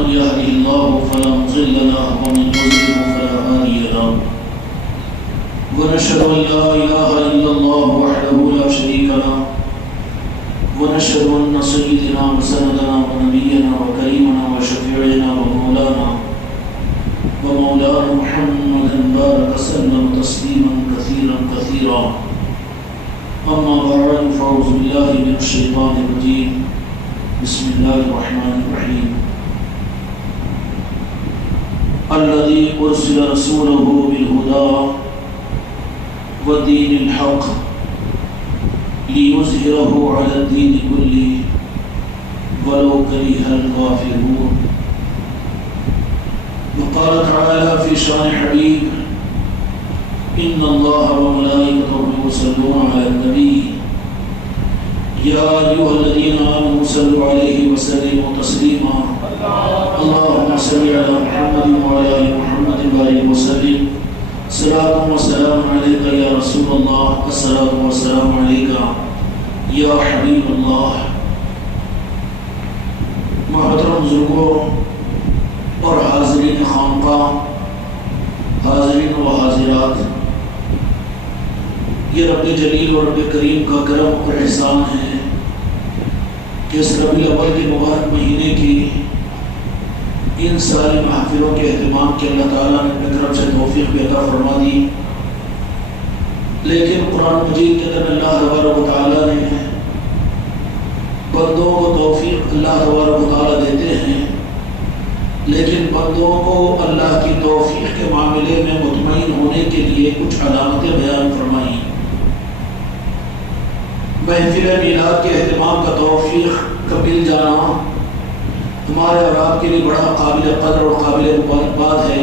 من يهده الله فلا مضل له ومن يضلل فلا هادي له ونشهد أن لا إله إلا الله وحده لا شريك له ونشهد أن سيدنا وسندنا ونبينا وكريمنا وشفيعنا ومولانا محمد بارك وسلم تسليما كثيرا كثيرا. أما بعد فأعوذ بالله من الشيطان الرجيم. بسم الله الرحمن الرحيم. الذي أرسل رسوله بالهدى ودين الحق ليظهره على الدين كله ولو كره الكافرون. وقال تعالى في شان حبيب إن الله وملائكته يصلون على النبي يا أيها الذين آمنوا صلوا عليه وسلموا تسليما. اللهم صل على محمد وعلى آل محمد وبارك وسلم. صلاة وسلام عليك يا رسول الله والصلاة والسلام عليك یا حبیب اللہ. محترم بزرگوں اور حاضرین خانقاہ، حاضرین و حاضرات، یہ رب جلیل اور رب کریم کا کرم اور احسان ہے کہ اس ربیع الاول کے مبارک مہینے کی ان ساری محفلوں کے اہتمام کے اللہ تعالیٰ نے اپنے طرف سے توفیق بھی عطا فرما دی. لیکن قرآن مجید کے اندر اللہ تبارک و تعالیٰ نے بندوں کو توفیق اللہ تبارک و تعالیٰ دیتے ہیں، لیکن بندوں کو اللہ کی توفیق کے معاملے میں مطمئن ہونے کے لیے کچھ علامتیں بیان فرمائی. محفل میلاد کے اہتمام کا توفیق کا مل جانا ہمارے اور آپ کے لیے بڑا قابل قدر اور قابل مبارکباد ہے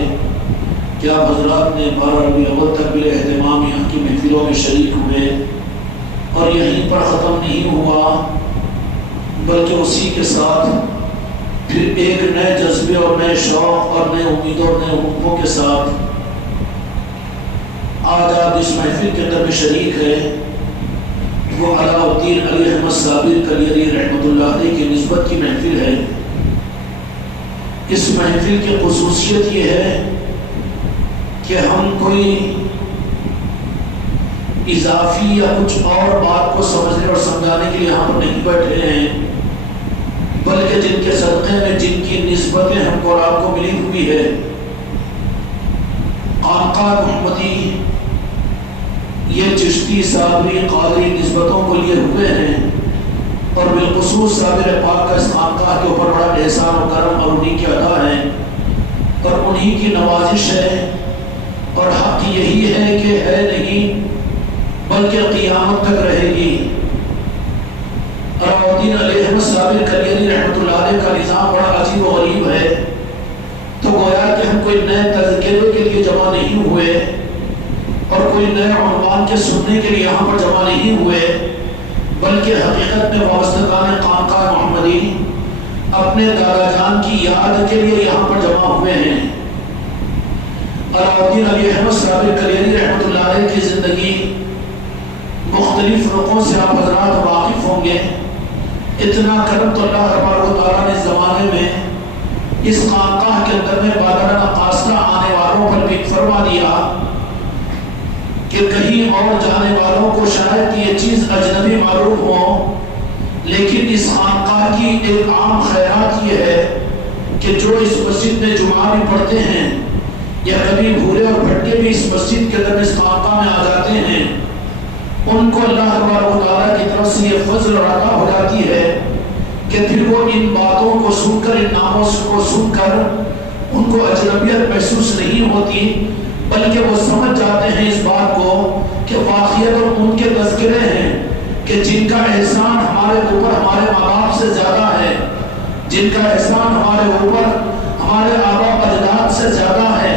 کہ آپ حضرات نے 12 ربیع الاول تک بل اہتمام یہاں کی محفلوں میں شریک ہوئے، اور یہیں پر ختم نہیں ہوا بلکہ اسی کے ساتھ پھر ایک نئے جذبے اور نئے شوق اور نئے امیدوں اور نئے حقوقوں کے ساتھ آج آپ اس محفل کے اندر میں شریک ہے. وہ علاء الدین علی احمد صابر کلیری رحمۃ اللہ علیہ کی نسبت کی محفل ہے. اس محفل کی خصوصیت یہ ہے کہ ہم کوئی اضافی یا کچھ اور بات کو سمجھنے اور سمجھانے کے لیے یہاں پر نہیں بیٹھے ہیں، بلکہ جن کے صدقے میں جن کی نسبتیں ہم کو اور آپ کو ملی ہوئی ہے، آقا محمدی، یہ چشتی، صابری، قادری نسبتوں کو لیے ہوئے ہیں، اور بالخصوص صابر پاک کا اس خانقاہ کے اوپر بڑا احسان و کرم اور انہی کی عطا ہے اور انہی کی نوازش ہے. اور حق یہی ہے کہ ہے نہیں بلکہ قیامت تک رہے گی. علاء الدین علی احمد صابر کلیری رحمۃ اللہ علیہ کا نظام بڑا عجیب و غریب ہے. تو گویا کہ ہم کوئی نئے تذکرے کے لیے جمع نہیں ہوئے اور کوئی نئے عنوان کے سننے کے لیے یہاں پر جمع نہیں ہوئے، بلکہ حقیقت میں وابستگان خانقاہ محمدی اپنے دادا جان کی یاد کے لیے یہاں پر جمع ہوئے ہیں. علاء الدین علی احمد صابر کلیری رحمۃ اللہ علیہ کی زندگی مختلف رخوں سے آپ حضرات واقف ہوں گے. اتنا کرم تو اللہ تبارک و تعالیٰ نے اس زمانے میں اس خانقاہ کے اندر میں بادرانہ قاصدہ آنے والوں پر بھی فرما دیا کہ کہیں اور جانے والوں کو شاید یہ چیز اجنبی معلوم ہو، لیکن اس خانقاہ کی ایک عام خیرات یہ ہے کہ جو اس مسجد میں جمعہ بھی پڑھتے ہیں یا کبھی بھولے اور بھٹکے بھی اس مسجد کے اندر اس خانقاہ میں آ جاتے ہیں، ان کو اللہ تبارک و تعالیٰ کی طرف سے یہ فضل اور عطا ہو جاتی ہے کہ پھر وہ ان باتوں کو سن کر، ان ناموں کو سن کر ان کو اجنبیت محسوس نہیں ہوتی، بلکہ وہ سمجھ جاتے ہیں اس بات کو کہ واقعیت ان کے تذکرے ہیں کہ جن کا احسان ہمارے اوپر ہمارے ماں باپ سے زیادہ ہے، جن کا احسان ہمارے اوپر ہمارے آبا اجداد سے زیادہ ہے،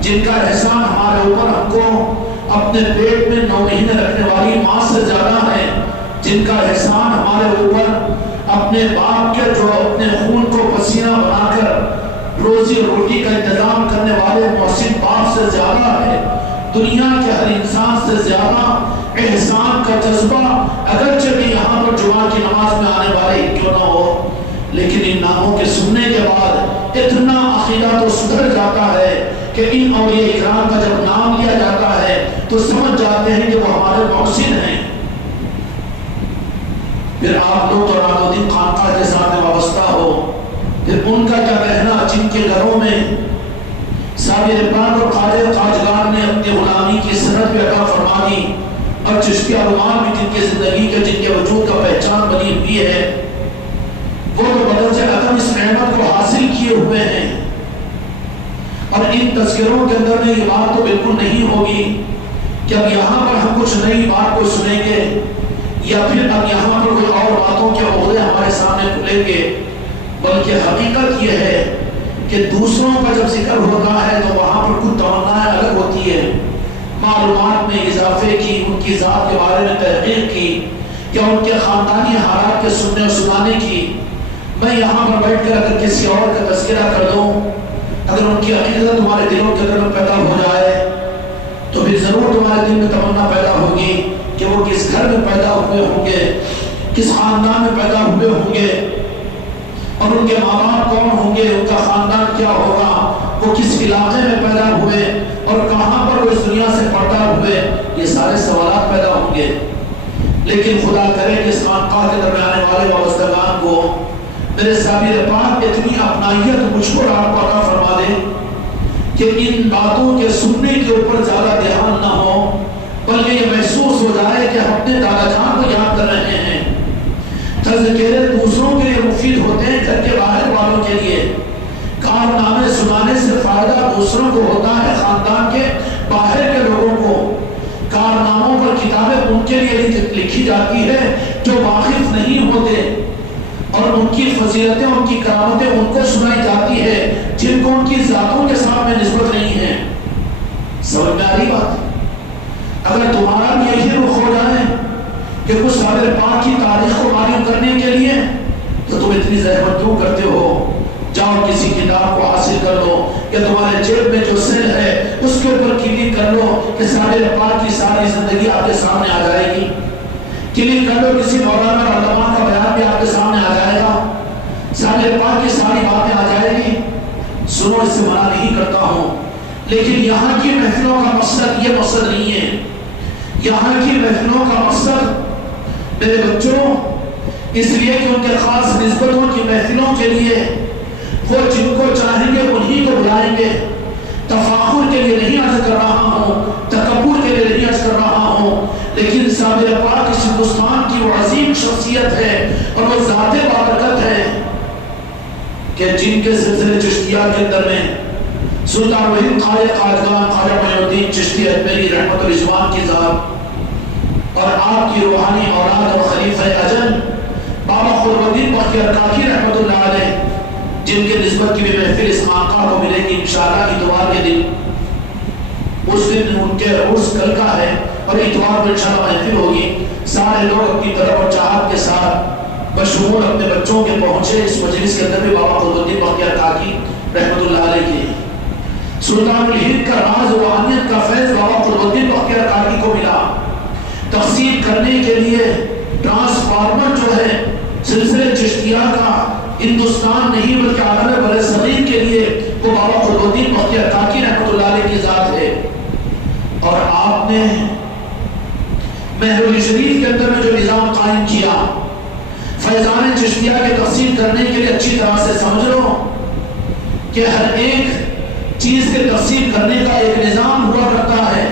جن کا احسان ہمارے اوپر ہم کو اپنے پیٹ میں 9 مہینے رکھنے والی ماں سے زیادہ ہے، جن کا احسان ہمارے اوپر اپنے باپ کے جو اپنے خون کو پسینہ بنا کر روزی روٹی کا انتظام کرنے والے محسن باپ سے زیادہ ہے. دنیا کے ہر انسان سے زیادہ احسان کا جذبہ اگرچہ بھی یہاں پر جمعہ کی نماز میں آنے والے کیوں نہ ہو، لیکن ان ناموں کے سننے کے بعد کہ ان اولیاء اکرام کا جب نام لیا جاتا ہے تو سمجھ جاتے ہیں کہ وہ ہمارے محسن ہیں۔ پھر آپ لوگ تو رات و دن خانقاہ کے ساتھ وابستہ ہو، پھر ان کا کیا کہنا جن کے گھروں میں صابر پاک اور خواجہ خواجگان نے اپنی غلامی کی سند پہ عطا فرما دی، اور چشتیہ رومان بھی جن کے زندگی کے جن کے وجود کا پہچان بنی ہوئی ہے، وہ تو بدل سے عدم اس نعمت کو حاصل کیے ہوئے ہیں۔ اور ان تذکروں کے اندر میں یہ بات تو بالکل نہیں ہوگی کہ اب یہاں پر ہم کچھ نئی بات کو سنیں گے یا پھر اب یہاں پر کوئی اور باتوں کے عہدے ہمارے سامنے کھلیں گے، بلکہ حقیقت یہ ہے کہ دوسروں کا جب ذکر ہوتا ہے تو وہاں پر کچھ تمنائیں الگ ہوتی ہے، معلومات میں اضافے کی، ان کی ذات کے بارے میں تحقیق کی، یا ان کے خاندانی حالات کے سننے اور سنانے کی۔ میں یہاں پر بیٹھ کر اگر کسی اور کا تذکرہ کر دوں، اگر ان کی عقیدت تمہارے دلوں کے اندر پیدا ہو جائے تو پھر ضرور تمہارے دل میں تمنا پیدا ہوگی کہ وہ کس گھر میں پیدا ہوئے ہوں گے، کس خاندان میں پیدا ہوئے ہوں گے، اور ان کے ماں باپ کون ہوں گے، ان کا خاندان کیا ہوگا، وہ کس علاقے میں پیدا ہوئے اور کہاں پر وہ اس دنیا سے پردہ ہوئے، یہ سارے سوالات پیدا ہوں گے۔ لیکن خدا کرے کہ اس خانقاہ کے درمیان آنے والے وابستگان کو میرے صابر پاک اتنی اپنائیت مجھ کو آپ کو عطا فرما دے کہ ان باتوں کے سننے کے اوپر زیادہ دھیان نہ ہو، بلکہ یہ محسوس ہو جائے کہ ہم اپنے دادا جان کو یاد کر رہے ہیں۔ تذکرے دوسروں کے لیے مفید ہوتے ہیں، گھر کے باہر والوں کے لیے۔ کارنامے سنانے سے فائدہ دوسروں کو ہوتا ہے، خاندان کے باہر کے لوگوں کو۔ کارناموں پر کتابیں ان کے لیے لکھی جاتی ہے جو واقف نہیں ہوتے، اور ان کی فضیلتیں، ان کی کرامتیں ان کو سنائی جاتی ہے جن کو ان کی ذاتوں کے ساتھ میں نسبت نہیں ہے۔ سمجھ میں آ رہی بات؟ اگر تمہارا بھی یہی رخ ہو جائے کہ کچھ صابر پاک کی تاریخ کو معلوم کرنے کے لیے، تو تم اتنی زحمت کیوں کرتے ہو؟ جاؤ کسی کتاب کو حاصل کر لو، یا تمہارے جیب میں جو سیل ہے اس کے اوپر کلک کر لو کہ صابر پاک کی ساری زندگی آپ کے سامنے آ جائے گی۔ کلک کر لو کسی مولانا علماء کا بیان بھی آپ کے سامنے آ جائے گا، صابر پاک کی ساری باتیں آ جائے گی۔ سنو، اس سے منع نہیں کرتا ہوں، لیکن یہاں کی محفلوں کا مقصد یہ مقصد نہیں ہے۔ یہاں کی محفلوں کا مقصد میرے بچوں اس لیے کہ ان کے خاص نسبتوں کی محفلوں کے لیے وہ جن کو چاہیں گے انہی کو بلائیں گے۔ تفاخر کے لیے نہیں عرض کر رہا ہوں، تکبر کے لیے نہیں عرض کر رہا ہوں، لیکن صابر پاک اس ہندوستان کی وہ عظیم شخصیت ہے اور وہ ذات بابرکت ہے کہ جن کے سلسلے چشتیہ کے اندر میں سلطان وحید خواجہ خواجگان خواجہ معین الدین چشتی اجمیری رحمت الرضوان کی ذات اور آپ کی روحانی اولاد اور خلیفہ اجل بابا خرمالدین بختیار کاکی رحمت اللہ علیہ، جن کے نسبت کی بھی محفل اس خانقاہ کو ملے گی انشاءاللہ اتوار کے دن۔ اس دن ان کے عرس کل کا ہے اور اتوار کو انشاءاللہ محفل ہوگی۔ سارے لوگ اپنی طرف اور چاہت کے ساتھ بشمول اپنے بچوں کے پہنچے۔ اس مجلس کے اندر بھی بابا خرمالدین بختیار کاکی رحمت اللہ علیہ کی سلطان الہند کا راز روحانیت کا فیض بابا خرمالدین بختیار کاکی کو ملا۔ تقسیم کرنے کے لیے ٹرانسفارمر جو ہے سلسلے چشتیہ کا ہندوستان نہیں بلکہ عالم برصغیر کے لیے وہ بابا خرمالدین بختیار کاکی رحمت اللہ علیہ کی ذات ہے۔ اور آپ نے مہرولی شریف کے اندر میں جو نظام قائم کیا، فیضان چشتیہ کے تقسیم کرنے کے لیے اچھی طرح سے سمجھ لو کہ ہر ایک چیز کے تقسیم کرنے کا ایک نظام ہوا کرتا ہے۔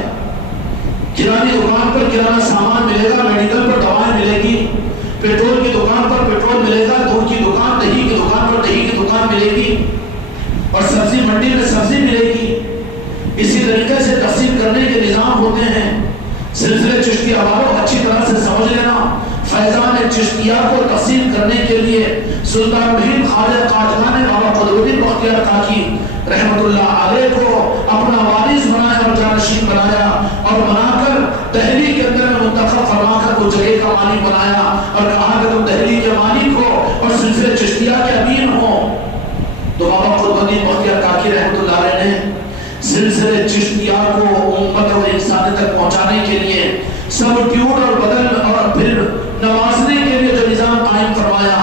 کرانی دکان پر کرانہ سامان ملے گا، میڈیکل پر دوائیں ملے گی، پیٹرول کی دکان پر پیٹرول ملے گا، دودھ کی دکان، دہی کی دکان پر دہی کی دکان ملے گی، اور سبزی منڈی میں سبزی ملے گی۔ اسی طریقے سے تقسیم کرنے کے نظام ہوتے ہیں۔ سلسلے چشتیہ والوں اچھی طرح سے سمجھ لینا، فیضان چشتیہ کو تقسیم کرنے کے لیے سلطان الہند خواجہ خواجگان بابا خرمالدین بختیار کاکی رحمت اللہ علیہ کو اپنا وارث بنایا اور جانشین بنایا، اور بنا کر دہلی کے اندر میں منتخب فرما کر وہ جگہ کا مالک بنایا اور کہا کہ تم دہلی کے مالک ہو اور سلسلے چشتیہ کے امین ہو۔ تو بابا خرمالدین بختیار کاکی رحمت اللہ علیہ نے سلسلے چشتیہ کو امت اور انسانی تک پہنچانے کے لیے سب ٹیوٹ اور بدل اور پھر نوازنے کے لیے جو نظام قائم فرمایا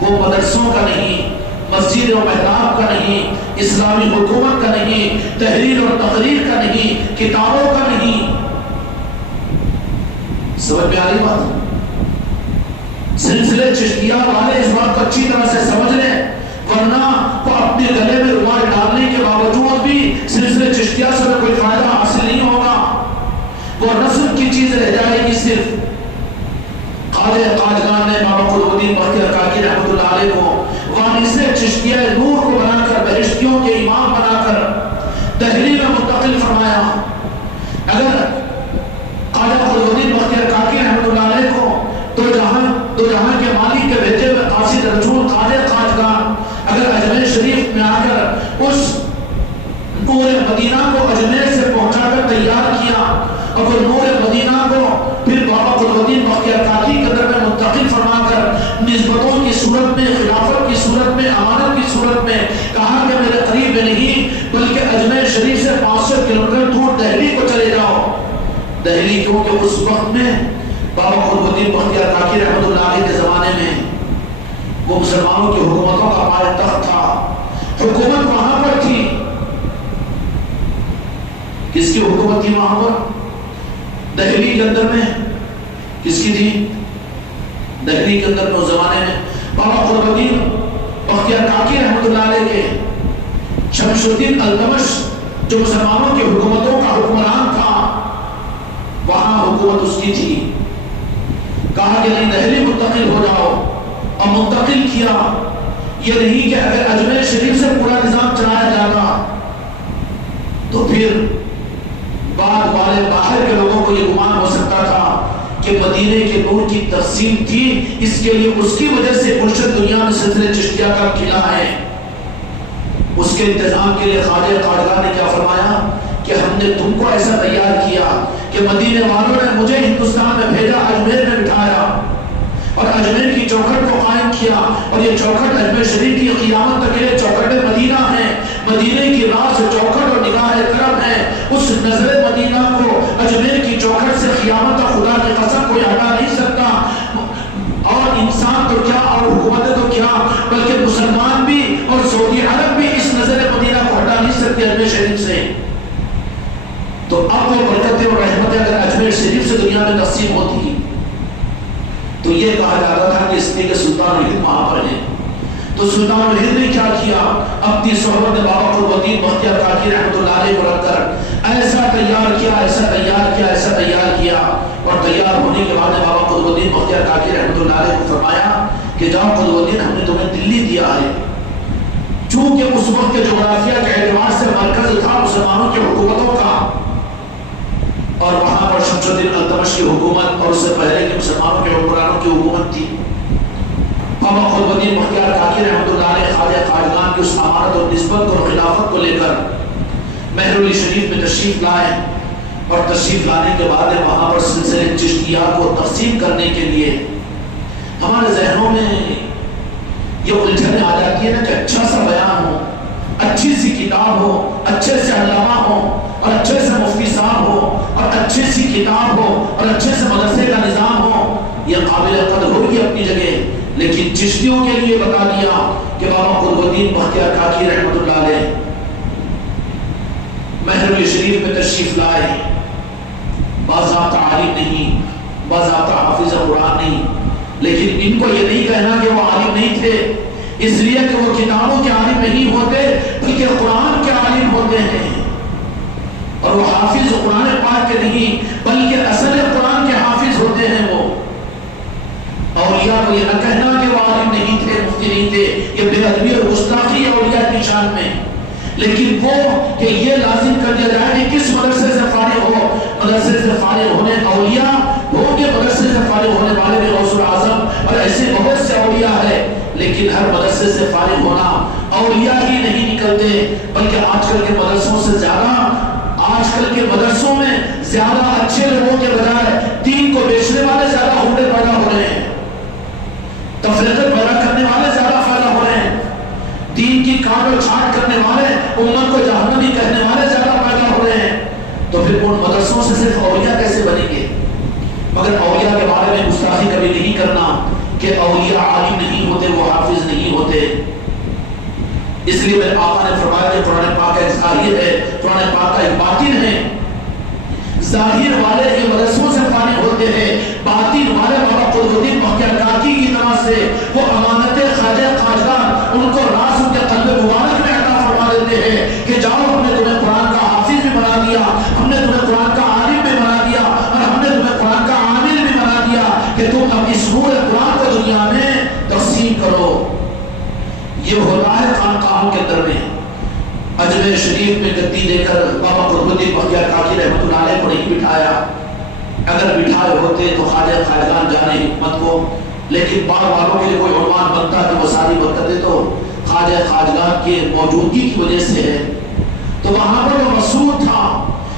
وہ مدرسوں کا نہیں، مسجد اور خطاب کا نہیں، اسلامی حکومت کا نہیں، تحریر اور تقریر کا نہیں، کتابوں کا نہیں۔ سمجھ میں آ رہی بات؟ سلسلے چشتیہ والے اس بات کو اچھی طرح سے سمجھ لیں، ورنہ وہ اپنے گلے میں رومال ڈالنے کے باوجود بھی سلسلے چشتیہ سے کوئی فائدہ حاصل نہیں ہوگا، وہ رسم کی چیز رہ جائے گی صرف۔ خواجہ قاجگان نے بابا قطب الدین بختیار کاکی رحمۃ اللہ علیہ کو وانیس چشتیہ نور کو بنا کر، بہشتیوں کے امام بنا کر تحریر میں منتقل فرمایا۔ اگر خواجہ قطب الدین بختیار کاکی رحمۃ اللہ علیہ کو دو جہاں کے مالک کے بھیجے ہوئے قاصد رسول خواجہ قاجگان اگر اجمیر شریف میں آ کر اس نور مدینہ کو اجمیر سے پہنچا کر تیار کیا، اور وہ نور مدینہ کو پھر بابا قطب الدین بختیار کاکی کے در میں منتقل فرما کر نسبتوں کی صورت میں، خلافت کی صورت میں، امانت کی صورت میں کہا کہ میرے قریب میں نہیں بلکہ اجمیر شریف سے 500 کلومیٹر دور دہلی کو چلے جاؤ۔ دہلی کیونکہ اس وقت میں بابا قطب الدین بختیار کاکی رحمۃ اللہ علیہ کے زمانے میں وہ مسلمانوں کی حکومتوں کا پائیدار تھا، حکومت وہاں پر تھی۔ کس کی حکومت تھی وہاں پر؟ دہلی کے اندر میں کس کی تھی؟ دہلی کے اندر میں اس زمانے میں بابا قطب الدین بختیار کاکی رحمۃ اللہ علیہ کے شمس الدین التمش جو مسلمانوں کی حکومتوں کا حکمران تھا، وہاں حکومت اس کی تھی۔ کہا کہ نہیں دہلی منتقل ہو جاؤ، اور منتقل کیا۔ یہ نہیں کہ اگر اجمیر شریف سے پورا نظام چلایا جاتا تو پھر بعد والے باہر کے لوگوں کو یہ گمان ہو سکتا تھا کہ مدینے کے نور کی تقسیم تھی، اس کے لیے اس کی وجہ سے مرشد دنیا میں سلسلے چشتیہ کا قلعہ ہے۔ اس کے انتظام کے لیے خواجہ قاجگان نے کیا فرمایا کہ ہم نے تم کو ایسا تیار کیا کہ مدینے والوں نے مجھے ہندوستان میں بھیجا، اجمیر میں بٹھایا اور اجمیر کی چوکھٹ کو قائم کیا، اور یہ چوکھٹ اجمیر شریف کی قیامت تک یہ چوکھٹ مدینہ ہے، مدینے کی راز چوکھٹ اور نگاہ کرم ہے۔ اس نظر مدینہ کو اجمیر کی چوکھٹ سے قیامت تک خدا کی قسم کوئی ہٹا نہیں سکتا، اور انسان تو کیا اور حکومتیں تو کیا بلکہ مسلمان بھی اور سعودی عرب بھی اس نظر مدینہ کو ہٹا نہیں سکتے اجمیر شریف سے۔ تو اب وہ برکتیں اور رحمتیں اگر اجمیر شریف سے دنیا میں تقسیم ہوتی تو یہ کہا جاتا تھا کہ اس لیے کہ سلطان الہند وہاں پر ہے۔ تو سلطان الہند نے کیا کیا؟ اپنی صحبت بابا قطب الدین بختیار کاکی رحمۃ اللہ علیہ کو رکھ کر ایسا تیار کیا، ایسا تیار کیا، ایسا تیار کیا، اور تیار ہونے کے بعد بابا قطب الدین بختیار کاکی رحمۃ اللہ علیہ کو فرمایا کہ جاؤ قطب الدین، ہم نے تمہیں دلی دیا ہے۔ چونکہ اس وقت کے جغرافیہ کے اعتبار سے مرکز تھا مسلمانوں کی حکومتوں کا، اور وہاں پر شمس الدین التمش کی حکومت اور اس سے پہلے کے مسلمانوں کے حکمرانوں کی حکومت تھی۔ بابا قطب الدین بختیار کاکی رحمۃ اللہ علیہ خواجہ قاجگان کی اس امانت اور نسبت اور خلافت کو لے کر مہر علی شریف میں تشریف لائے، اور تشریف لانے کے بعد وہاں پر سلسلے چشتیہ کو تقسیم کرنے کے لیے ہمارے ذہنوں میں یہ الجھنیں آ جاتی ہے نا کہ اچھا سا بیان ہو، اچھی سی کتاب ہو، اچھے سے علامہ ہو، اور اچھے سے مفتی صاحب ہو، اور اچھی سی کتاب ہو، اور اچھے سے مدرسے کا نظام ہو، یہ قابل قدر ہوگی اپنی جگہ، لیکن چشتیوں کے لیے بتا دیا کہ بابا قطب الدین بختیار کاکی رحمۃ اللہ علیہ مہر علی شریف میں تشریف لائے، باضابطہ عالم نہیں، باضابطہ حافظ قرآن نہیں، لیکن ان کو یہ نہیں کہنا کہ وہ عالم نہیں تھے، اس لیے کہ وہ کتابوں کے عالم نہیں ہوتے بلکہ قرآن کے عالم ہوتے ہیں، اور وہ حافظ قرآن پاک کے نہیں بلکہ اصل قرآن کے حافظ ہوتے ہیں۔ وہ اولیاء کو یہ نہ کہنا کہ وہ عالم نہیں تھے، مفتی نہیں تھے، یہ بے ادبی اور گستاخی ہے اولیاء کی شان میں، لیکن وہ کہ یہ لازم کر دیا جائے کہ کس مدرسے سے فارغ ہو، مدرسے سے فارغ ہونے اولیاء ہوں گے، مدرسے سے فارغ ہونے والے بھی غوث الاعظم اور ایسے بہت سے اولیاء ہے، لیکن ہر مدرسے سے فارغ ہونا اولیاء ہی نہیں نکلتے، بلکہ آج کل کے مدرسوں سے زیادہ، آج کل کے مدرسوں میں زیادہ اچھے لوگوں کے بجائے دین کو بیچنے والے زیادہ ہونے پیدا ہو رہے ہیں، تفریقت پیدا کرنے والے زیادہ پیدا ہو رہے ہیں، دین کی کاٹ و چھانٹ کرنے والے، امت کو جہنمی کہنے والے زیادہ پیدا ہو رہے ہیں، تو پھر ان مدرسوں سے صرف اولیاء کیسے بنیں گے؟ مگر اولیاء کے بارے میں گستاخی کبھی نہیں کرنا کہ اولیاء عالم نہیں ہوتے، وہ حافظ نہیں ہوتے، اس لیے میرے آقا نے فرمایا کہ قرآن پاک ایک ظاہر ہے، قرآن پاک کا ایک باطن ہے۔ ظاہر والے یہ مدرسوں سے فانی ہوتے ہیں، باطن والے بابا قطب الدین بختیار کاکی کی طرح سے وہ امانت خواجہ خواجگان ان کو راز ان کے قلب مبارک میں عطا فرما دیتے ہیں کہ جاؤ ہم نے تمہیں قرآن کا حافظ بھی بنا دیا، ہم نے تمہیں قرآن کا عالم بھی بنا دیا، اور ہم نے تمہیں قرآن کا عامل بھی بنا دیا کہ تم اب اس نور قرآن کو دنیا میں تقسیم کرو۔ یہ ہوتا ہے خانقاہوں کے اندر میں۔ اجمیر شریف میں گدی دے کر بابا قطب الدین بختیار کاکی رحمۃ اللہ علیہ کو نہیں بٹھایا، اگر بٹھائے ہوتے تو خواجہ خواجگان جانے حکمت کو، لیکن بعض والوں کے لیے کوئی عنوان بنتا کہ وہ ساری برکتیں تو خواجہ خواجگان کے موجودگی کی وجہ سے ہے، تو وہاں پر وہ مسعود تھا۔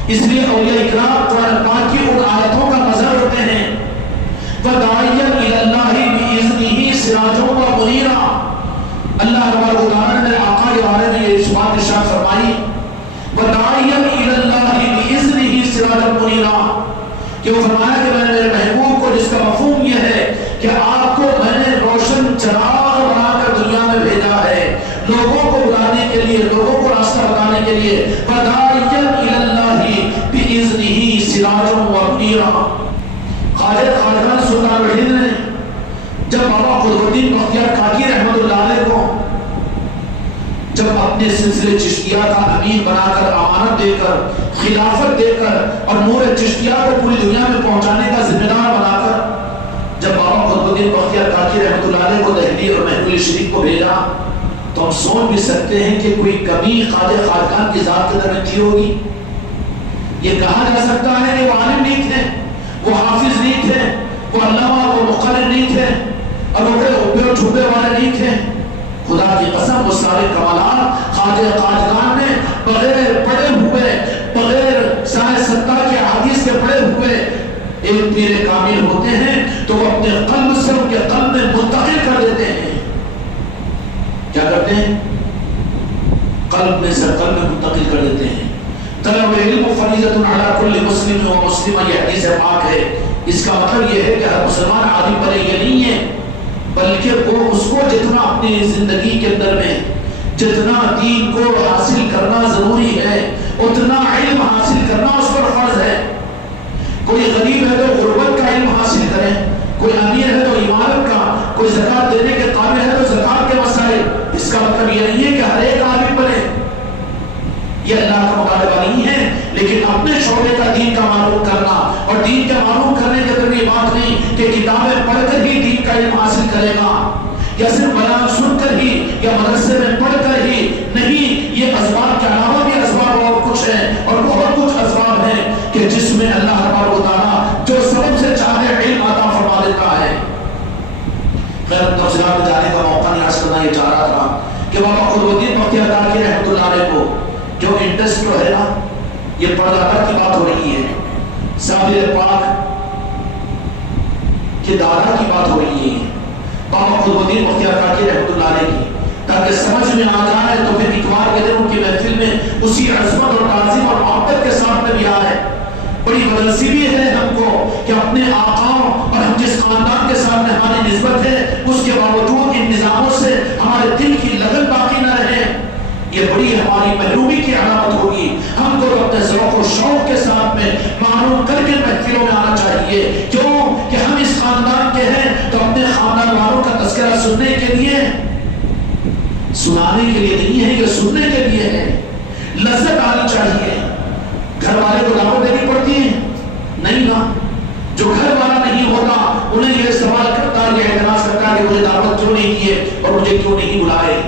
اس لیے اولیاء اکرام قرآن پاک کی ان آیتوں کا مظہر ہوتے ہیں، وَدَاعِيًا إِلَى اللَّهِ بِإِذْنِهِ سِرَاجًا وَمُنِيرًا۔ اللہ تبارک و تعالیٰ نے آقا کے بارے میں یہ بات ارشاد فرمائی، وَدَاعِيًا إِلَى اللَّهِ بِإِذْنِهِ سِرَاجًا مُنِيرًا، کہ وہ فرمایا کہ میں نے میرے محبوب کو، جس کا مفہوم یہ ہے کہ آپ کو میں نے روشن چراغ بنا کر دنیا میں بھیجا ہے، لوگوں کو بلانے کے لیے، لوگوں کو راستہ بتانے کے لیے، وَدَاعِيًا إِلَى اللَّهِ بِإِذْنِهِ سِرَاجًا وَمُنِيرًا۔ خواجہ خواجگان سلطان الہند نے جب بابا قطب الدین بختیار کاکی رحمۃ اللہ علیہ کو جب اپنے سلسلے چشتیہ کا امیر بنا کر، امانت دے کر، خلافت دے کر اور نور چشتیہ کو پوری دنیا میں پہنچانے کا ذمہ دار بنا کر جب بابا قطب الدین بختیار کاکی رحمۃ اللہ علیہ کو دہلی اور محفل شریف کو بھیجا، تو ہم سوچ بھی سکتے ہیں کہ کوئی کمی خواجہ خواجگان کی ذات کے اندر میں تھی ہوگی۔ یہ کہا جا سکتا ہے کہ وہ عالم نہیں تھے، وہ حافظ نہیں تھے، وہ علامہ، وہ مقرر نہیں تھے، اور وہ اوپے اور چھپے والے نہیں تھے۔ خدا کی قسم وہ سارے کمالات خواجہ خواجگان نے بغیر پڑھے ہوئے، بغیر سائے ستا کے حدیث کے پڑھے ہوئے ایک پیر کامل ہوتے ہیں تو وہ اپنے قلب سے ان کے قلب میں منتقل کر دیتے ہیں۔ کیا کرتے ہیں؟ قلب میں سے قلب میں منتقل کر دیتے ہیں۔ طلب علم فریضۃ علی کل مسلم و مسلمہ، یہ حدیث پاک ہے۔ اس کا مطلب یہ ہے کہ ہر مسلمان عالم پر یہ نہیں ہے، بلکہ وہ اس کو جتنا اپنی زندگی کے اندر میں جتنا دین کو حاصل کرنا ضروری ہے، اتنا علم حاصل کرنا اس پر فرض ہے۔ کوئی غریب ہے تو غربت کا علم حاصل کریں، کوئی امیر ہے تو امارت کا، کوئی زکات دینے کے قابل ہے تو زکات کے مسائل۔ اس کا مطلب یہ نہیں ہے کہ ہر ایک عالم بنے، یہ اللہ کا مطالبہ نہیں ہے، لیکن اپنے شعبے کا دین کا معلوم کرنا، اور دین کا معلوم کرنے کے اندر یہ بات نہیں کہ کتابیں پڑھ کر ہی دین کا علم حاصل کرے گا، یا صرف بیان سن کر ہی یا مدرسے میں پڑھ کر ہی نہیں۔ یہ اسباب کے علاوہ بھی اسباب اور کچھ ہیں، اور بہت کچھ اسباب ہیں کہ جس میں اللہ تبارک و تعالیٰ جو سبب سے چاہے علم عطا فرما دیتا ہے۔ خیر تفصیلات میں جانے کا موقع نہیں حاصل کرنا، یہ چاہ رہا تھا کہ بابا قطب الدین بختیار کاکی رحمۃ اللہ علیہ کو جو انٹرسٹ جو ہے نا، یہ پردہ کی بات ہو رہی ہے، صابر پاک کے دارا کی بات ہو رہی ہے، بابا قطب الدین بختیار کاکی رحمۃ اللہ علیہ کی، تاکہ سمجھ میں آ جائے تو پھر اتوار کے دن ان کی محفل میں اسی عظمت اور تعظیم اور محبت کے ساتھ میں بھی آئے۔ بڑی بدنصیبی ہے ہم کو کہ اپنے آقا اور ہم جس خاندان کے ساتھ میں ہماری نسبت ہے، اس کے باوجود ان نظاموں سے ہمارے دل کی لگن باقی نہ رہے۔ یہ بڑی ہماری محرومی کی علامت ہوگی۔ ہم کو اپنے ذوق و شوق کے ساتھ میں معلوم کر کے محفلوں میں آنا چاہیے، کیوں کہ ہم اس خاندان کے ہیں، تو اپنے خاندان والوں کا تذکرہ سننے کے لیے، سنانے کے لیے نہیں ہے، یہ سننے کے لیے ہے۔ لذت آنی چاہیے۔ گھر والے کو دعوت دینی پڑتی ہے؟ نہیں نا۔ جو گھر والا نہیں ہوتا انہیں یہ سوال کرتا ہے، یہ اعتراض کرتا ہے کہ مجھے دعوت کیوں نہیں کیے اور مجھے کیوں نہیں بلائے۔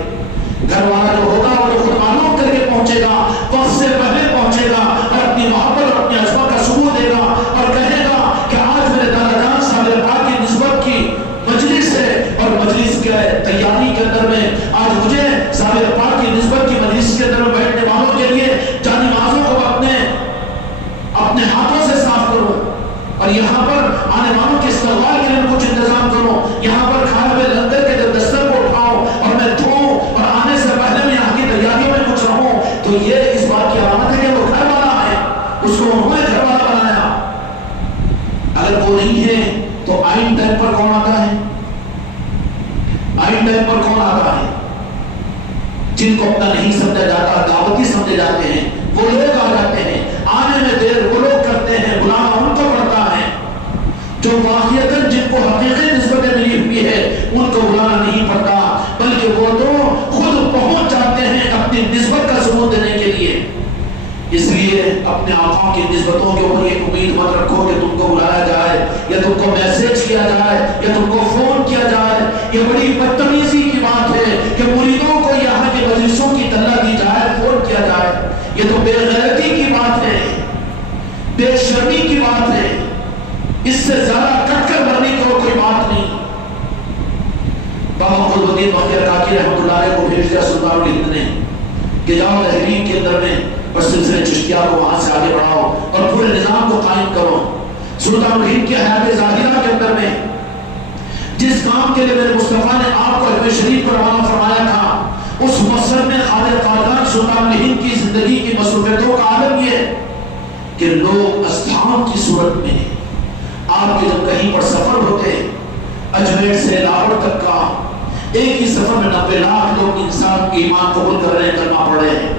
گھر والا جو ہوگا وہ خود معلوم کر کے پہنچے گا، وقت سے پہلے پہنچے گا، اور اپنی محبت اور اپنی عظمت کا ثبوت دے گا اور کہے گا کہ آج میرے دادا جان صابر پاک کی نسبت کی مجلس ہے، اور مجلس کے تیاری کے اندر میں آج مجھے صابر پاک کی نسبت کی مجلس کے اندر بیٹھنے والوں کے لیے جان نمازوں کو اپنے ہاتھوں سے صاف کرو، اور یہاں پر آنے والوں کے استقبال کے لیے کچھ انتظام کرو، یہاں پر کھانے میں لنگر کے دستر کو اٹھاؤ اور میں دھوؤں، اور آنے سے پہلے میں یہاں کی تیاریوں میں کچھ رہوں، تو یہ اس بات کی علامت ہے کہ وہ گھر والا ہے، اس کو انہوں نے گھر والا بنایا۔ اگر وہ نہیں ہے تو آئین ٹائم پر کون آتا ہے؟ آئین ٹائم پر کون آتا ہے؟ جن کو اپنا نہیں سمجھا جاتا، دعوتی سمجھے جاتے ہیں، وہ لوگ آ جاتے ہیں، آنے میں دیر وہ لوگ کرتے ہیں، بلانا ان کو پڑتا ہے۔ جو واقعتاً جن کو حقیقی نسبتیں ملی ہوئی ہے ان کو بلانا نہیں پڑتا، بلکہ وہ تو خود پہنچ جاتے ہیں اپنی نسبت کا ثبوت دینے کے لیے۔ اس لیے اپنے آقا کی نسبتوں کے اوپر یہ امید مت رکھو کہ تم کو بلایا جائے یا تم کو میسج کیا جائے یا تم کو فون کیا جائے۔ یہ بڑی بدتمیزی کی بات ہے کہ مریدوں کو یہاں کے مجلسوں کی طلع دی جائے، فون کیا جائے۔ یہ تو بے غیرتی کی بات ہے، بے شرمی کی بات ہے، اس سے زیادہ کٹ کر مرنے کی اور کوئی بات نہیں۔ بابا قطب الدین بختیار کاکی رحمۃ اللہ علیہ کو بھیج دیا سلطان الہند نے کہ جاؤ تحریک کے اندر میں اور سلسلے چشتیہ کو وہاں سے آگے بڑھاؤ اور پورے نظام کو قائم کرو۔ سلطان الہند کے حیات ظاہرہ کے اندر میں جس کام کے لیے میرے مصطفیٰ نے آپ کو اجمیر شریف کو روانہ فرمایا تھا، اس مقصد میں خواجہ خواجگان سلطان الہند کی زندگی کی مصروفیتوں کا عالم یہ کہ لوگ استھان کی صورت میں آپ کے جب کہیں پر سفر ہوتے، اجمیر سے لاہور تک کا ایک ہی سفر میں 90 لاکھ لوگ انسان کے ایمان قبول کر رہے ہیں، کرنا پڑے ہیں،